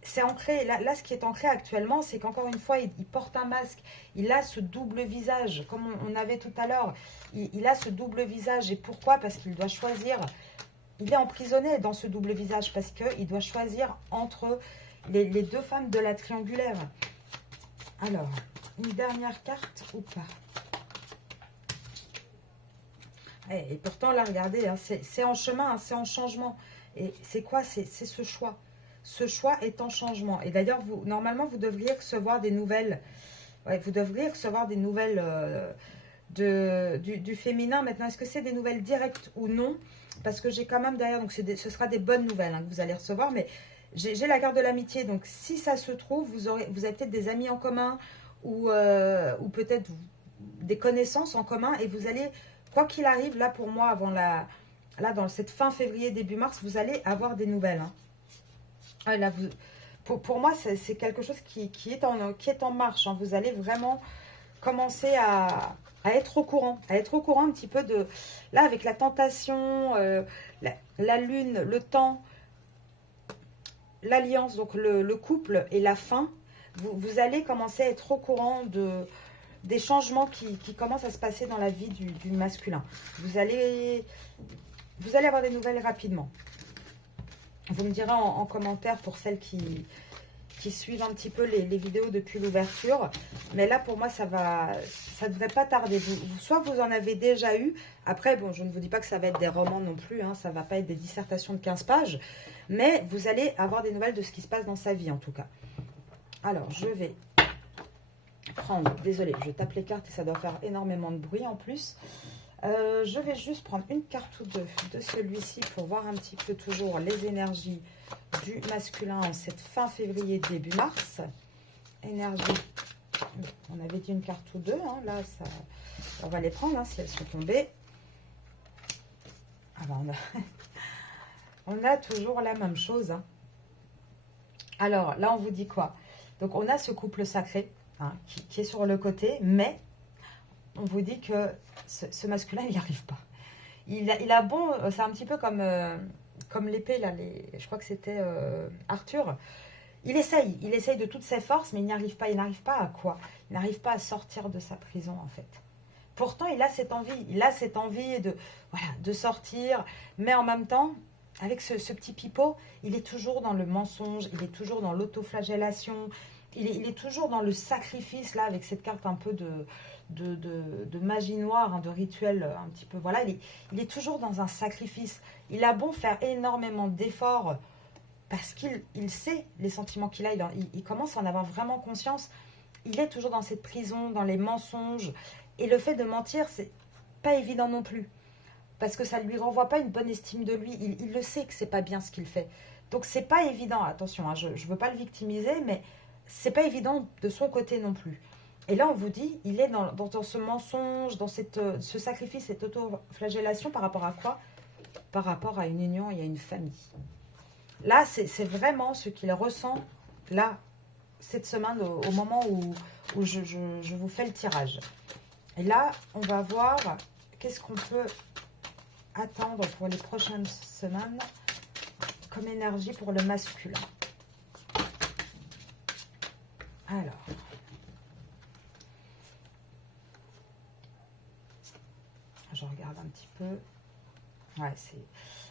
c'est ancré. Là, ce qui est ancré actuellement, c'est qu'encore une fois, il porte un masque. Il a ce double visage, comme on avait tout à l'heure. Il a ce double visage. Et pourquoi? Parce qu'il doit choisir. Il est emprisonné dans ce double visage, parce qu'il doit choisir entre les 2 femmes de la triangulaire. Alors, une dernière carte ou pas? Et pourtant, là, regardez, hein, c'est en chemin, hein, c'est en changement. Et c'est quoi? C'est ce choix. Ce choix est en changement. Et d'ailleurs, normalement, vous devriez recevoir des nouvelles. Ouais, vous devriez recevoir des nouvelles du féminin. Maintenant, est-ce que c'est des nouvelles directes ou non? Parce que j'ai quand même derrière, donc ce sera des bonnes nouvelles hein, que vous allez recevoir, mais... J'ai la carte de l'amitié, donc si ça se trouve, vous avez peut-être des amis en commun ou peut-être des connaissances en commun et vous allez, quoi qu'il arrive, là pour moi, là dans cette fin février, début mars, vous allez avoir des nouvelles. Hein. Ouais, là, pour moi, c'est quelque chose qui est en marche. Hein. Vous allez vraiment commencer à être au courant. À être au courant un petit peu de... Là, avec la tentation, la lune, le temps, l'alliance, donc le couple et la fin, vous allez commencer à être au courant des changements qui commencent à se passer dans la vie du masculin. Vous allez avoir des nouvelles rapidement. Vous me direz en commentaire pour celles qui suivent un petit peu les vidéos depuis l'ouverture. Mais là, pour moi, ça devrait pas tarder. Soit vous en avez déjà eu. Après, bon, je ne vous dis pas que ça va être des romans non plus. Hein, ça ne va pas être des dissertations de 15 pages. Mais vous allez avoir des nouvelles de ce qui se passe dans sa vie, en tout cas. Alors, je vais prendre... Désolée, je tape les cartes et ça doit faire énormément de bruit en plus. Je vais juste prendre une carte ou deux de celui-ci pour voir un petit peu toujours les énergies du masculin en cette fin février, début mars. Énergie, on avait dit une carte ou deux, hein, là, ça, on va les prendre hein, si elles sont tombées. Alors, on a toujours la même chose. Hein. Alors, là, on vous dit quoi? Donc, on a ce couple sacré hein, qui est sur le côté, mais on vous dit que ce masculin, il n'y arrive pas. Il a bon, c'est un petit peu comme l'épée, là, je crois que c'était Arthur. Il essaye de toutes ses forces, mais il n'y arrive pas. Il n'arrive pas à quoi? Il n'arrive pas à sortir de sa prison, en fait. Pourtant, il a cette envie de sortir, mais en même temps, avec ce petit pipeau, il est toujours dans le mensonge, il est toujours dans l'autoflagellation, il est toujours dans le sacrifice, là, avec cette carte un peu de magie noire, hein, de rituel un petit peu, voilà, il est toujours dans un sacrifice. Il a bon faire énormément d'efforts parce qu'il sait les sentiments qu'il a, il commence à en avoir vraiment conscience. Il est toujours dans cette prison, dans les mensonges, et le fait de mentir, c'est pas évident non plus, parce que ça ne lui renvoie pas une bonne estime de lui, il le sait que c'est pas bien ce qu'il fait, donc c'est pas évident, attention, hein, je veux pas le victimiser, mais c'est pas évident de son côté non plus. Et là, on vous dit, il est dans ce mensonge, dans ce sacrifice, cette auto-flagellation par rapport à quoi? Par rapport à une union et à une famille. Là, c'est vraiment ce qu'il ressent, là, cette semaine, au moment où je vous fais le tirage. Et là, on va voir qu'est-ce qu'on peut attendre pour les prochaines semaines comme énergie pour le masculin. Alors... je regarde un petit peu. Ouais, c'est...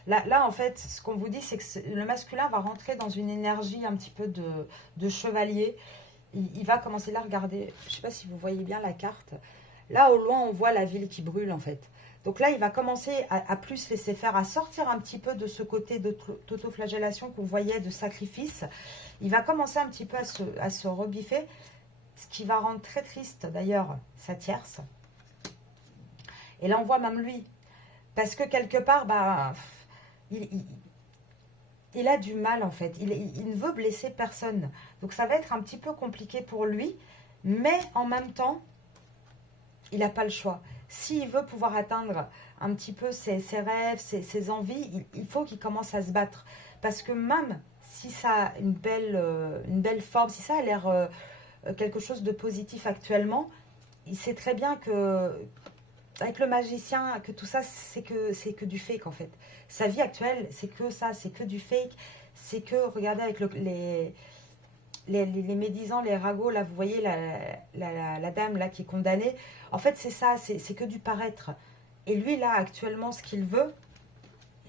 Là, en fait, ce qu'on vous dit, c'est que le masculin va rentrer dans une énergie un petit peu de chevalier. Il va commencer là, regardez, je ne sais pas si vous voyez bien la carte. Là, au loin, on voit la ville qui brûle, en fait. Donc là, il va commencer à plus laisser faire, à sortir un petit peu de ce côté d'autoflagellation qu'on voyait, de sacrifice. Il va commencer un petit peu à se rebiffer, ce qui va rendre très triste, d'ailleurs, sa tierce. Et là, on voit même lui. Parce que quelque part, bah, il a du mal, en fait. Il ne veut blesser personne. Donc, ça va être un petit peu compliqué pour lui. Mais en même temps, il n'a pas le choix. S'il veut pouvoir atteindre un petit peu ses rêves, ses envies, il faut qu'il commence à se battre. Parce que même si ça a une belle forme, si ça a l'air quelque chose de positif actuellement, il sait très bien que... avec le magicien, que tout ça, c'est que du fake, en fait. Sa vie actuelle, c'est que ça, c'est que du fake. C'est que, regardez, avec les médisants, les ragots, là, vous voyez la dame, là, qui est condamnée. En fait, c'est ça, c'est que du paraître. Et lui, là, actuellement, ce qu'il veut,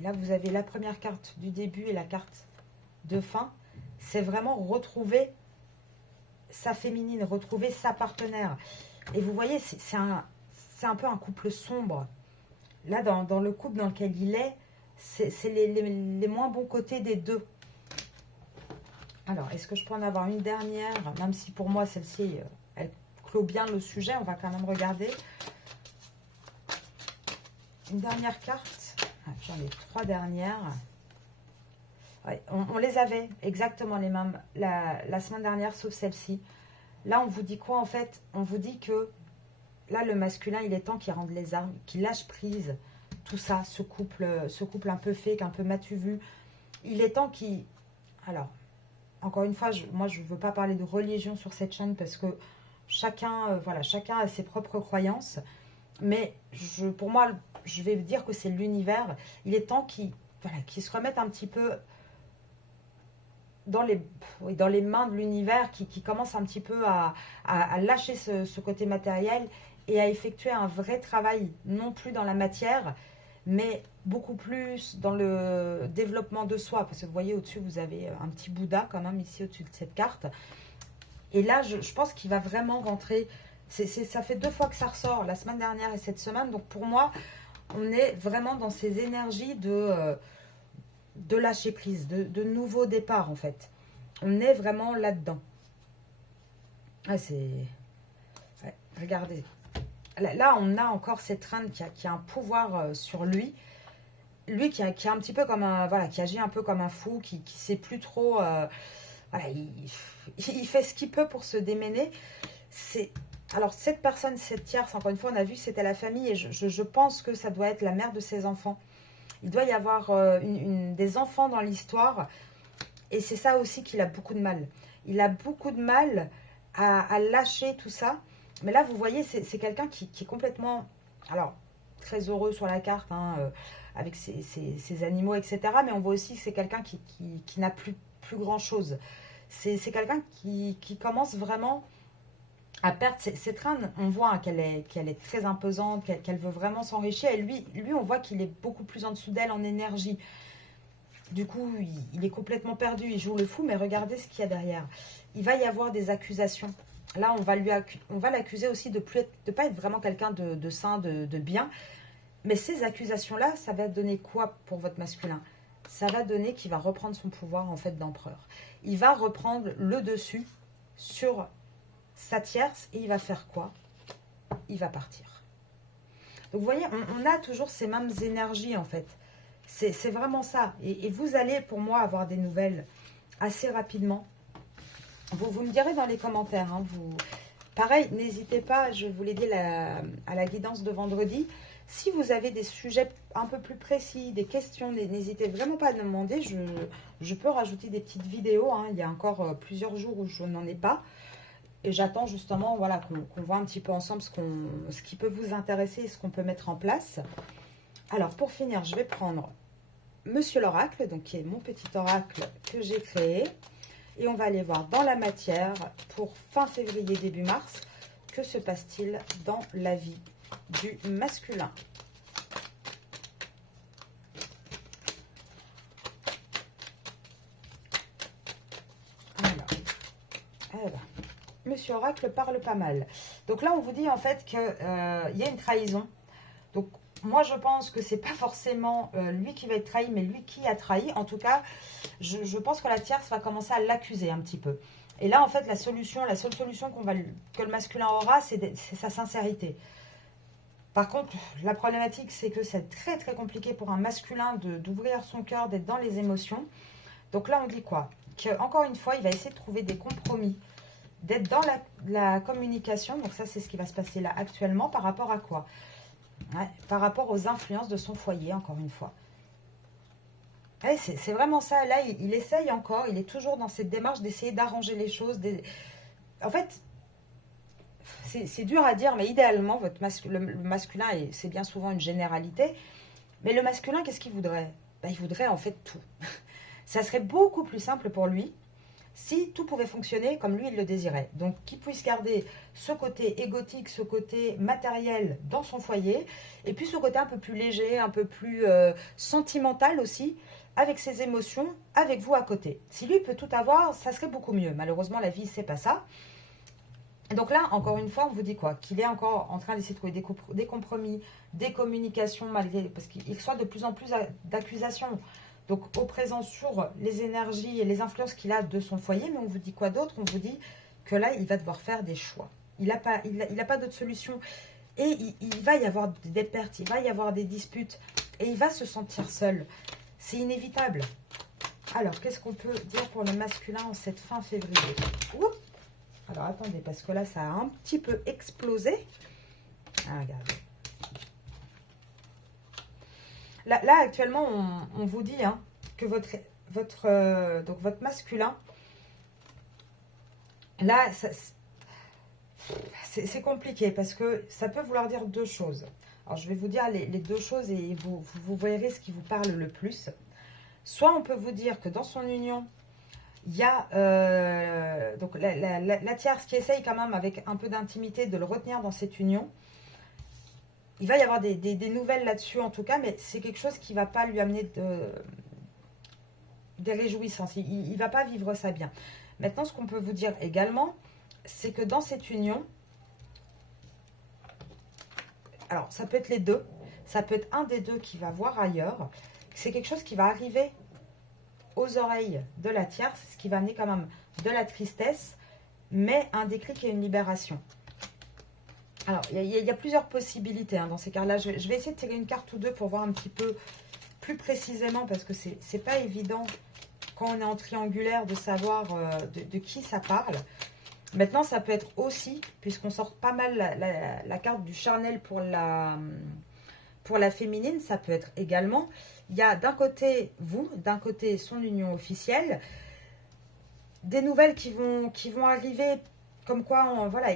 et là, vous avez la première carte du début et la carte de fin, c'est vraiment retrouver sa féminine, retrouver sa partenaire. Et vous voyez, c'est un peu un couple sombre. Là, dans le couple dans lequel il est, c'est les moins bons côtés des deux. Alors, est-ce que je peux en avoir une dernière? Même si pour moi, celle-ci, elle clôt bien le sujet. On va quand même regarder. Une dernière carte. Ah, j'en ai 3 dernières. Ouais, on les avait exactement les mêmes la semaine dernière, sauf celle-ci. Là, on vous dit quoi en fait? On vous dit que là, le masculin, il est temps qu'il rende les armes, qu'il lâche prise, tout ça, ce couple un peu fake, un peu m'as-tu vu. Il est temps qu'il... Alors, encore une fois, moi, je ne veux pas parler de religion sur cette chaîne parce que Chacun, voilà, chacun a ses propres croyances. Mais pour moi, je vais dire que c'est l'univers. Il est temps qu'il se remette un petit peu dans les mains de l'univers, qui commence un petit peu à lâcher ce côté matériel et à effectuer un vrai travail, non plus dans la matière, mais beaucoup plus dans le développement de soi. Parce que vous voyez au-dessus, vous avez un petit Bouddha quand même ici au-dessus de cette carte. Et là, je pense qu'il va vraiment rentrer. Ça fait 2 fois que ça ressort, la semaine dernière et cette semaine. Donc pour moi, on est vraiment dans ces énergies de lâcher prise, de nouveau départ en fait. On est vraiment là-dedans. Ah, ouais, regardez. Là, on a encore cette reine qui a un pouvoir sur lui. Lui qui est un petit peu comme un... Voilà, qui agit un peu comme un fou, qui sait plus trop... voilà, il fait ce qu'il peut pour se démener. Alors, cette personne, cette tierce, encore une fois, on a vu que c'était la famille. Et je pense que ça doit être la mère de ses enfants. Il doit y avoir des enfants dans l'histoire. Et c'est ça aussi qu'il a beaucoup de mal. Il a beaucoup de mal à lâcher tout ça. Mais là, vous voyez, c'est quelqu'un qui est complètement... Alors, très heureux sur la carte, hein, avec ses animaux, etc. Mais on voit aussi que c'est quelqu'un qui n'a plus grand-chose. C'est quelqu'un qui commence vraiment à perdre cette reine. On voit hein, qu'elle est très imposante, qu'elle veut vraiment s'enrichir. Et lui, on voit qu'il est beaucoup plus en dessous d'elle en énergie. Du coup, il est complètement perdu. Il joue le fou, mais regardez ce qu'il y a derrière. Il va y avoir des accusations. Là, on va l'accuser aussi de ne pas être vraiment quelqu'un de sain, de bien. Mais ces accusations-là, ça va donner quoi pour votre masculin? Ça va donner qu'il va reprendre son pouvoir en fait d'empereur. Il va reprendre le dessus sur sa tierce et il va faire quoi? Il va partir. Donc vous voyez, on a toujours ces mêmes énergies en fait. C'est vraiment ça. Et vous allez pour moi avoir des nouvelles assez rapidement. Vous me direz dans les commentaires. Hein, pareil, n'hésitez pas, je vous l'ai dit à la guidance de vendredi. Si vous avez des sujets un peu plus précis, des questions, n'hésitez vraiment pas à demander. Je peux rajouter des petites vidéos. Hein. Il y a encore plusieurs jours où je n'en ai pas. Et j'attends justement voilà, qu'on voit un petit peu ensemble ce qui peut vous intéresser et ce qu'on peut mettre en place. Alors, pour finir, je vais prendre Monsieur l'Oracle, donc qui est mon petit oracle que j'ai créé. Et on va aller voir dans la matière pour fin février, début mars, que se passe-t-il dans la vie du masculin. Alors, Monsieur Oracle parle pas mal. Donc là, on vous dit en fait qu'il y a une trahison. Donc, moi, je pense que c'est pas forcément lui qui va être trahi, mais lui qui a trahi. En tout cas, je pense que la tierce va commencer à l'accuser un petit peu. Et là, en fait, la seule solution que le masculin aura, c'est sa sincérité. Par contre, la problématique, c'est que c'est très, très compliqué pour un masculin d'ouvrir son cœur, d'être dans les émotions. Donc là, on dit quoi? Qu'encore une fois, il va essayer de trouver des compromis, d'être dans la communication. Donc ça, c'est ce qui va se passer là actuellement. Par rapport à quoi? Ouais, par rapport aux influences de son foyer, encore une fois. Ouais, c'est vraiment ça. Là, il essaye encore. Il est toujours dans cette démarche d'essayer d'arranger les choses. En fait, c'est dur à dire, mais idéalement, le masculin, et c'est bien souvent une généralité, mais le masculin, qu'est-ce qu'il voudrait? Ben, il voudrait en fait tout. Ça serait beaucoup plus simple pour lui si tout pouvait fonctionner comme lui, il le désirait. Donc, qu'il puisse garder ce côté égotique, ce côté matériel dans son foyer, et puis ce côté un peu plus léger, un peu plus sentimental aussi, avec ses émotions, avec vous à côté. Si lui peut tout avoir, ça serait beaucoup mieux. Malheureusement, la vie, c'est pas ça. Donc là, encore une fois, on vous dit quoi? Qu'il est encore en train d'essayer de trouver des compromis, des communications, parce qu'il reçoit de plus en plus d'accusations. Donc, au présent, sur les énergies et les influences qu'il a de son foyer, mais on vous dit quoi d'autre? On vous dit que là, il va devoir faire des choix. Il n'a pas d'autre solution. Et il va y avoir des pertes, il va y avoir des disputes, et il va se sentir seul. C'est inévitable. Alors, qu'est-ce qu'on peut dire pour le masculin en cette fin février? Oups. Alors, attendez, parce que là, ça a un petit peu explosé. Ah, regardez. Là, actuellement, on vous dit hein, que votre masculin, là, c'est compliqué parce que ça peut vouloir dire deux choses. Alors, je vais vous dire les deux choses et vous verrez ce qui vous parle le plus. Soit on peut vous dire que dans son union, il y a donc la tierce qui essaye quand même avec un peu d'intimité de le retenir dans cette union. Il va y avoir des nouvelles là-dessus en tout cas, mais c'est quelque chose qui ne va pas lui amener des réjouissances. Il ne va pas vivre ça bien. Maintenant, ce qu'on peut vous dire également, c'est que dans cette union, alors ça peut être les deux, ça peut être un des deux qui va voir ailleurs, c'est quelque chose qui va arriver aux oreilles de la tierce, ce qui va amener quand même de la tristesse, mais un déclic et une libération. Alors, il y a plusieurs possibilités hein, dans ces cas-là. Je vais essayer de tirer une carte ou deux pour voir un petit peu plus précisément, parce que c'est pas évident quand on est en triangulaire de savoir de qui ça parle. Maintenant, ça peut être aussi, puisqu'on sort pas mal la carte du charnel pour la féminine, ça peut être également, il y a d'un côté vous, d'un côté son union officielle, des nouvelles qui vont arriver, comme quoi, voilà,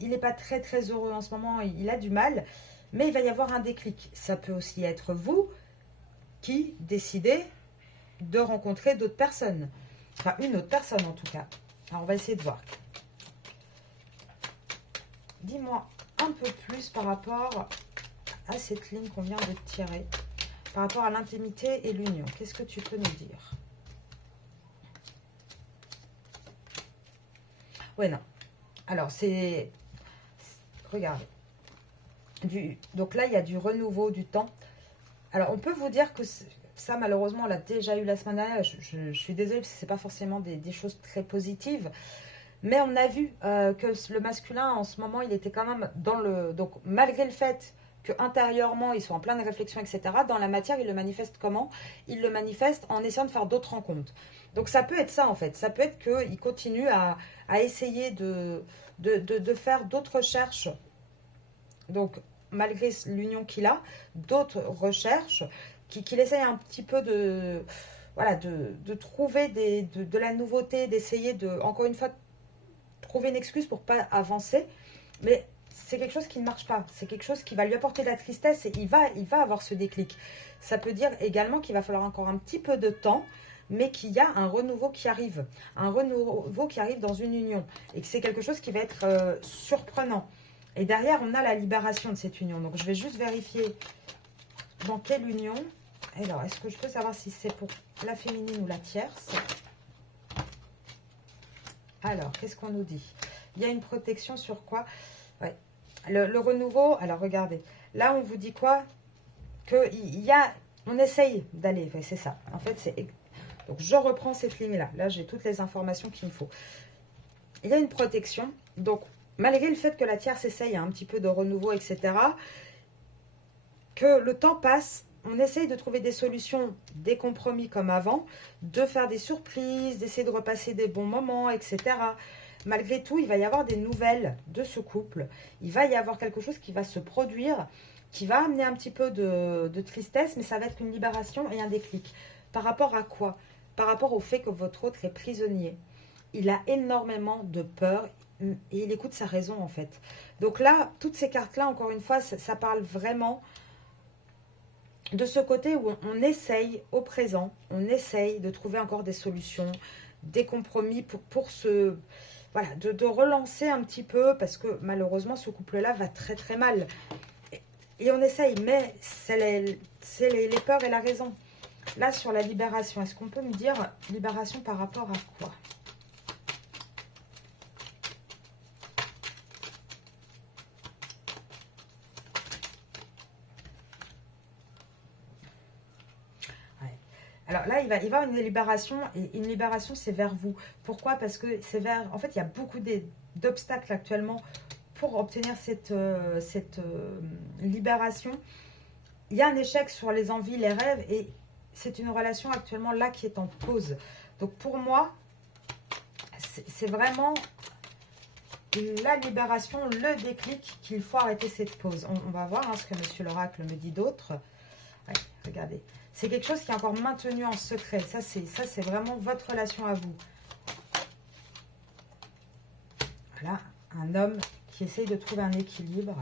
il n'est pas très très heureux en ce moment, il a du mal, mais il va y avoir un déclic. Ça peut aussi être vous qui décidez de rencontrer d'autres personnes, enfin une autre personne en tout cas. Alors on va essayer de voir. Dis-moi un peu plus par rapport à cette ligne qu'on vient de tirer, par rapport à l'intimité et l'union. Qu'est-ce que tu peux nous dire? Ouais, non. Alors, c'est... Regardez. Donc là, il y a du renouveau du temps. Alors, on peut vous dire que ça, malheureusement, on l'a déjà eu la semaine dernière. Je suis désolée, parce que ce n'est pas forcément des choses très positives. Mais on a vu que le masculin, en ce moment, il était quand même dans le... Donc, malgré le fait qu'intérieurement, ils sont en pleine réflexion, etc., dans la matière, il le manifeste comment? Il le manifeste en essayant de faire d'autres rencontres. Donc, ça peut être ça, en fait. Ça peut être qu'il continue à essayer de faire d'autres recherches. Donc, malgré l'union qu'il a, d'autres recherches, qu'il essaye un petit peu de... Voilà, de trouver de la nouveauté, d'essayer de, encore une fois, trouver une excuse pour pas avancer, mais c'est quelque chose qui ne marche pas, c'est quelque chose qui va lui apporter de la tristesse et il va avoir ce déclic. Ça peut dire également qu'il va falloir encore un petit peu de temps, mais qu'il y a un renouveau qui arrive, dans une union, et que c'est quelque chose qui va être surprenant. Et derrière, on a la libération de cette union. Donc, je vais juste vérifier dans quelle union. Alors, est-ce que je peux savoir si c'est pour la féminine ou la tierce? Alors, qu'est-ce qu'on nous dit? Il y a une protection sur quoi? Ouais. Le renouveau, alors regardez. Là, on vous dit quoi? On essaye d'aller, ouais, c'est ça. En fait, c'est... Donc, je reprends cette ligne-là. Là, j'ai toutes les informations qu'il me faut. Il y a une protection. Donc, malgré le fait que la tierce essaye un petit peu de renouveau, etc., que le temps passe, on essaye de trouver des solutions, des compromis comme avant, de faire des surprises, d'essayer de repasser des bons moments, etc. Malgré tout, il va y avoir des nouvelles de ce couple. Il va y avoir quelque chose qui va se produire, qui va amener un petit peu de tristesse, mais ça va être une libération et un déclic. Par rapport à quoi? Par rapport au fait que votre autre est prisonnier. Il a énormément de peur et il écoute sa raison en fait. Donc là, toutes ces cartes-là, encore une fois, ça parle vraiment de ce côté où on essaye au présent, on essaye de trouver encore des solutions, des compromis pour se... Voilà, de relancer un petit peu, parce que malheureusement, ce couple-là va très très mal. Et on essaye, mais c'est les peurs et la raison. Là, sur la libération, est-ce qu'on peut me dire libération par rapport à quoi? Alors là, il va y avoir une libération, et une libération, c'est vers vous. Pourquoi? Parce que c'est vers... En fait, il y a beaucoup d'obstacles actuellement pour obtenir cette libération. Il y a un échec sur les envies, les rêves, et c'est une relation actuellement là qui est en pause. Donc pour moi, c'est vraiment la libération, le déclic qu'il faut arrêter cette pause. On va voir ce que Monsieur l'Oracle me dit d'autre. Ouais, regardez. C'est quelque chose qui est encore maintenu en secret. Ça, c'est vraiment votre relation à vous. Voilà, un homme qui essaye de trouver un équilibre.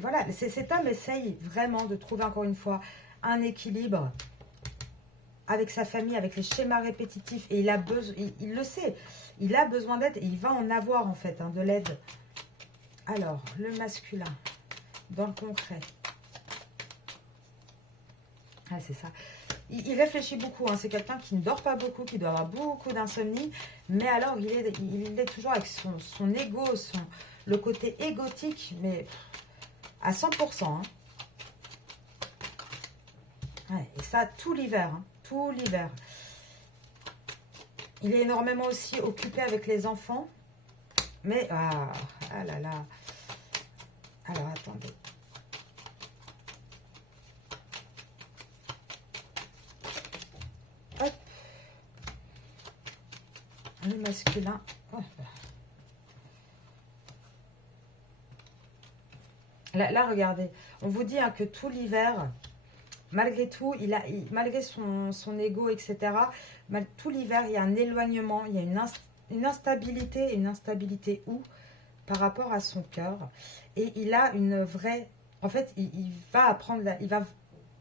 Voilà, cet homme essaye vraiment de trouver encore une fois un équilibre avec sa famille, avec les schémas répétitifs. Et il a besoin, il le sait, il a besoin d'aide et il va en avoir en fait, de l'aide. Alors, le masculin, dans le concret. Ah, c'est ça. Il réfléchit beaucoup, c'est quelqu'un qui ne dort pas beaucoup, qui doit avoir beaucoup d'insomnie. Mais alors, il est toujours avec son ego, le côté égotique, mais à 100%. Ouais, et ça, tout l'hiver. Tout l'hiver. Il est énormément aussi occupé avec les enfants. Mais, ah là là. Alors, attendez. Hop. Le masculin. Oh. Là, regardez. On vous dit que tout l'hiver, malgré tout, malgré son ego, etc., tout l'hiver, il y a un éloignement, il y a une instabilité. Une instabilité où? Par rapport à son cœur. Et il a une vraie... En fait, il va apprendre...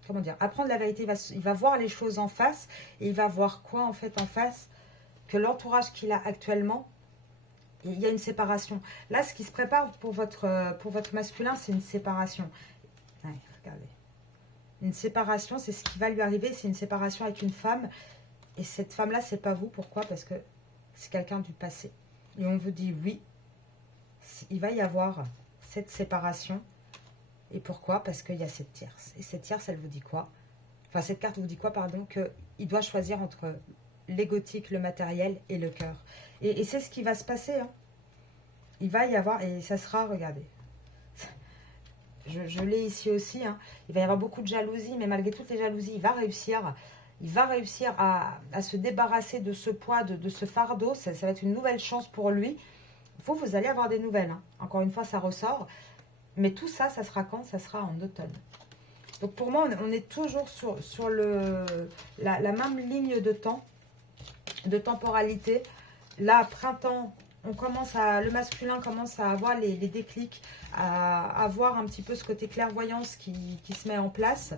Comment dire? Apprendre la vérité. Il va voir les choses en face. Et il va voir quoi, en fait, en face? Que l'entourage qu'il a actuellement, il y a une séparation. Là, ce qui se prépare pour votre masculin, c'est une séparation. Ouais, regardez. Une séparation, c'est ce qui va lui arriver. C'est une séparation avec une femme. Et cette femme-là, c'est pas vous. Pourquoi? Parce que c'est quelqu'un du passé. Et on vous dit oui. Il va y avoir cette séparation. Et pourquoi? Parce qu'il y a cette tierce. Et cette tierce, elle vous dit quoi? Enfin, cette carte vous dit quoi, pardon? Qu'il doit choisir entre l'égotique, le matériel et le cœur. Et c'est ce qui va se passer. Il va y avoir, et ça sera, regardez. Je l'ai ici aussi. Il va y avoir beaucoup de jalousie, mais malgré toutes les jalousies, il va réussir à se débarrasser de ce poids, de ce fardeau. Ça va être une nouvelle chance pour lui. Vous allez avoir des nouvelles. Encore une fois, ça ressort. Mais tout ça, ça sera quand? Ça sera en automne. Donc pour moi, on est toujours sur la même ligne de temps, de temporalité. Là, printemps, le masculin commence à avoir les déclics, à avoir un petit peu ce côté clairvoyance qui se met en place.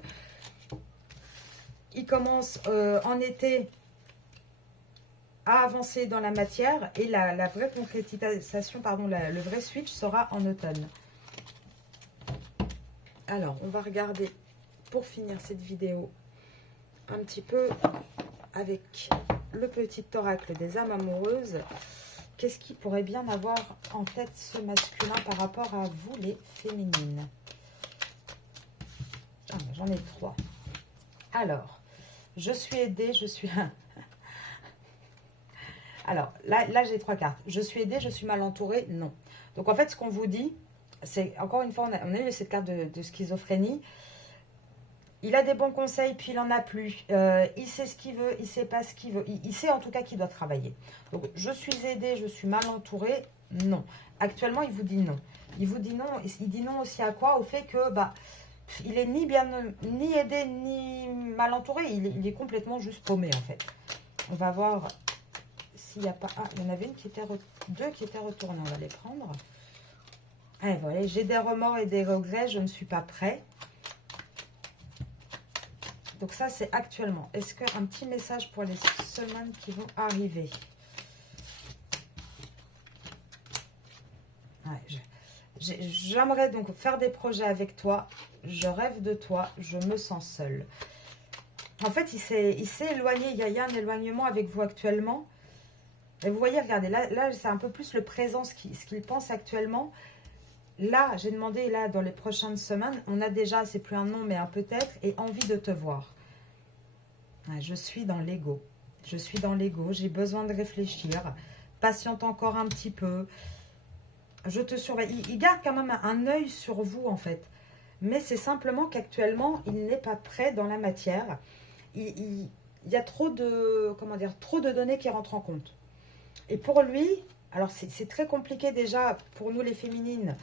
Il commence en été à avancer dans la matière et la vraie concrétisation, le vrai switch sera en automne. Alors, on va regarder, pour finir cette vidéo, un petit peu avec le petit oracle des âmes amoureuses. Qu'est-ce qui pourrait bien avoir en tête ce masculin par rapport à vous, les féminines? J'en ai 3. Alors, je suis aidée, Alors, là j'ai 3 cartes. Je suis aidée, je suis mal entourée, non. Donc, en fait, ce qu'on vous dit, c'est, encore une fois, on a eu cette carte de schizophrénie. Il a des bons conseils, puis il n'en a plus. Il sait ce qu'il veut, il ne sait pas ce qu'il veut. Il sait en tout cas qu'il doit travailler. Donc, je suis aidée, je suis mal entourée, non. Actuellement, il vous dit non. Il vous dit non. Il dit non aussi à quoi? Au fait que, il est ni aidé, ni mal entouré. Il est complètement juste paumé, en fait. On va voir s'il n'y a pas... Ah, il y en avait deux qui étaient retournées. On va les prendre. Allez, voilà, j'ai des remords et des regrets, je ne suis pas prêt. Donc ça, c'est actuellement. Est-ce qu'un petit message pour les semaines qui vont arriver? Ouais, j'aimerais donc faire des projets avec toi. Je rêve de toi. Je me sens seule. En fait, il s'est éloigné. Il y a un éloignement avec vous actuellement. Et vous voyez, regardez, là c'est un peu plus le présent, ce qu'il pense actuellement. Là, j'ai demandé, là, dans les prochaines semaines, on a déjà, c'est plus un non, mais un peut-être, et envie de te voir. Ouais, je suis dans l'ego. Je suis dans l'ego, j'ai besoin de réfléchir. Patiente encore un petit peu. Je te surveille. Il garde quand même un œil sur vous, en fait. Mais c'est simplement qu'actuellement, il n'est pas prêt dans la matière. Il y a trop de, trop de données qui rentrent en compte. Et pour lui, alors c'est très compliqué déjà pour nous les féminines,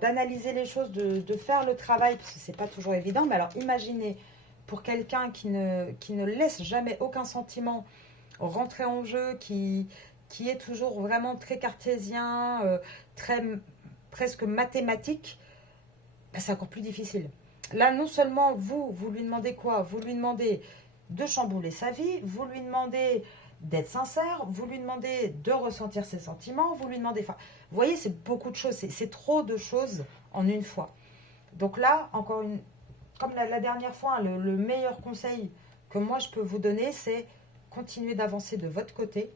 d'analyser les choses, de faire le travail, parce que c'est pas toujours évident. Mais alors imaginez pour quelqu'un qui ne laisse jamais aucun sentiment rentrer en jeu, qui est toujours vraiment très cartésien, très presque mathématique, ben, c'est encore plus difficile. Là, non seulement vous lui demandez quoi? Vous lui demandez de chambouler sa vie, vous lui demandez d'être sincère, vous lui demandez de ressentir ses sentiments, vous lui demandez... Enfin, vous voyez, c'est beaucoup de choses, c'est trop de choses en une fois. Donc là, comme la dernière fois, hein, le meilleur conseil que moi je peux vous donner, c'est continuer d'avancer de votre côté,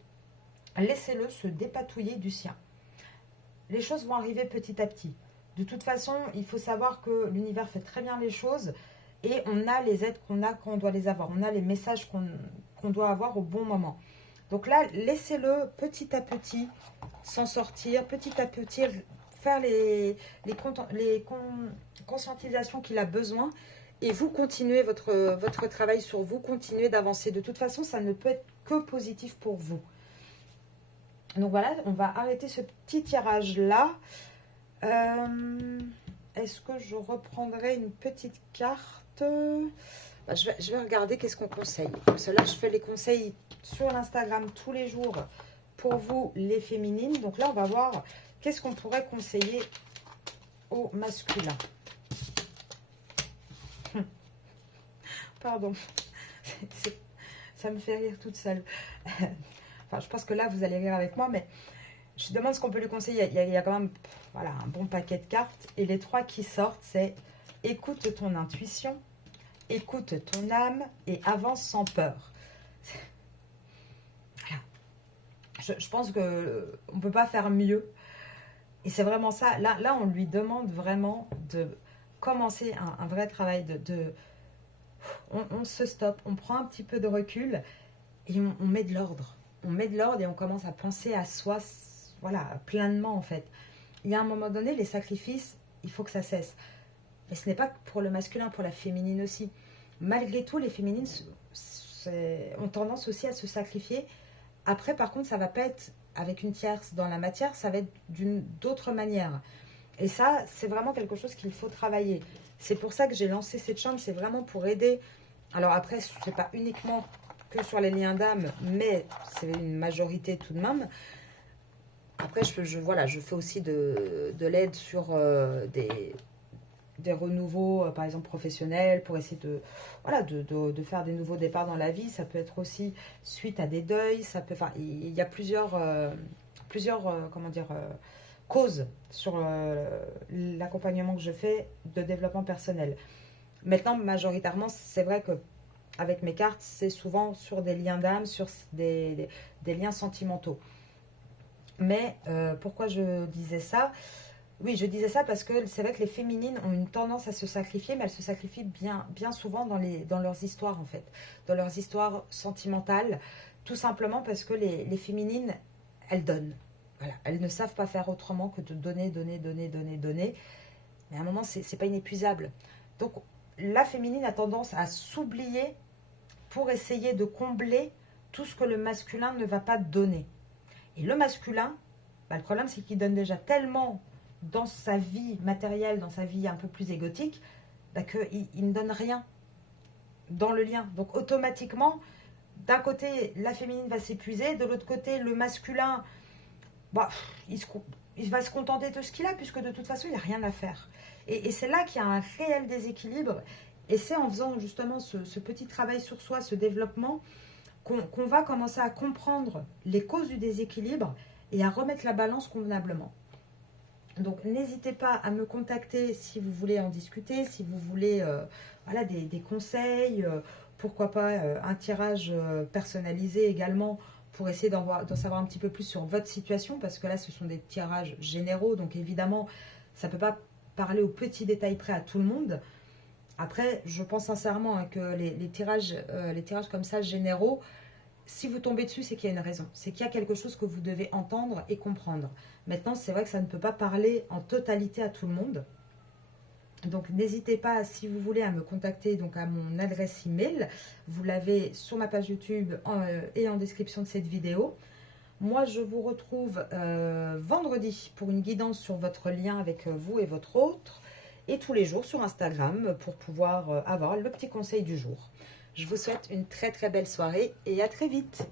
laissez-le se dépatouiller du sien. Les choses vont arriver petit à petit. De toute façon, il faut savoir que l'univers fait très bien les choses et on a les aides qu'on a quand on doit les avoir. On a les messages qu'on doit avoir au bon moment. Donc là, laissez-le petit à petit s'en sortir, petit à petit faire les conscientisations qu'il a besoin et vous continuez votre travail sur vous, continuez d'avancer. De toute façon, ça ne peut être que positif pour vous. Donc voilà, on va arrêter ce petit tirage-là. Est-ce que je reprendrai une petite carte? Bah, je vais regarder qu'est-ce qu'on conseille. Parce que là, je fais les conseils sur l'Instagram tous les jours pour vous, les féminines. Donc là, on va voir qu'est-ce qu'on pourrait conseiller au masculin. Pardon, ça me fait rire toute seule. Enfin, je pense que là, vous allez rire avec moi, mais je demande ce qu'on peut lui conseiller. Il y a quand même voilà, un bon paquet de cartes. Et les 3 qui sortent, c'est écoute ton intuition, écoute ton âme et avance sans peur. Voilà. Je pense qu'on ne peut pas faire mieux. Et c'est vraiment ça. Là, on lui demande vraiment de commencer un vrai travail. On se stoppe, on prend un petit peu de recul et on met de l'ordre. On met de l'ordre et on commence à penser à soi, voilà, pleinement en fait. Il y a un moment donné, les sacrifices, il faut que ça cesse. Mais ce n'est pas pour le masculin, pour la féminine aussi. Malgré tout, les féminines ont tendance aussi à se sacrifier. Après, par contre, ça ne va pas être avec une tierce dans la matière, ça va être d'autre manière. Et ça, c'est vraiment quelque chose qu'il faut travailler. C'est pour ça que j'ai lancé cette chaîne, c'est vraiment pour aider. Alors après, ce n'est pas uniquement que sur les liens d'âme, mais c'est une majorité tout de même. Après, je fais aussi de l'aide sur des renouveaux, par exemple professionnels, pour essayer de faire des nouveaux départs dans la vie. Ça peut être aussi suite à des deuils. Il y a plusieurs causes sur l'accompagnement que je fais de développement personnel. Maintenant, majoritairement, c'est vrai que avec mes cartes, c'est souvent sur des liens d'âme, sur des liens sentimentaux. Mais pourquoi je disais ça? Oui, je disais ça parce que c'est vrai que les féminines ont une tendance à se sacrifier, mais elles se sacrifient bien souvent dans leurs histoires, en fait. Dans leurs histoires sentimentales, tout simplement parce que les féminines, elles donnent. Voilà, elles ne savent pas faire autrement que de donner. Mais à un moment, c'est pas inépuisable. Donc, la féminine a tendance à s'oublier pour essayer de combler tout ce que le masculin ne va pas donner. Et le masculin, le problème c'est qu'il donne déjà tellement dans sa vie matérielle, dans sa vie un peu plus égotique, qu'il ne donne rien dans le lien. Donc automatiquement, d'un côté, la féminine va s'épuiser, de l'autre côté, le masculin, il va se contenter de ce qu'il a, puisque de toute façon, il n'a rien à faire. Et c'est là qu'il y a un réel déséquilibre. Et c'est en faisant justement ce petit travail sur soi, ce développement, qu'on va commencer à comprendre les causes du déséquilibre et à remettre la balance convenablement. Donc n'hésitez pas à me contacter si vous voulez en discuter, si vous voulez des conseils, pourquoi pas un tirage personnalisé également pour essayer d'en savoir un petit peu plus sur votre situation, parce que là ce sont des tirages généraux, donc évidemment ça ne peut pas parler aux petits détails près à tout le monde. Après, je pense sincèrement que les tirages comme ça, généraux, si vous tombez dessus, c'est qu'il y a une raison. C'est qu'il y a quelque chose que vous devez entendre et comprendre. Maintenant, c'est vrai que ça ne peut pas parler en totalité à tout le monde. Donc, n'hésitez pas, si vous voulez, à me contacter donc à mon adresse email. Vous l'avez sur ma page YouTube et en description de cette vidéo. Moi, je vous retrouve vendredi pour une guidance sur votre lien avec vous et votre autre. et tous les jours sur Instagram pour pouvoir avoir le petit conseil du jour. Je vous souhaite une très très belle soirée et à très vite.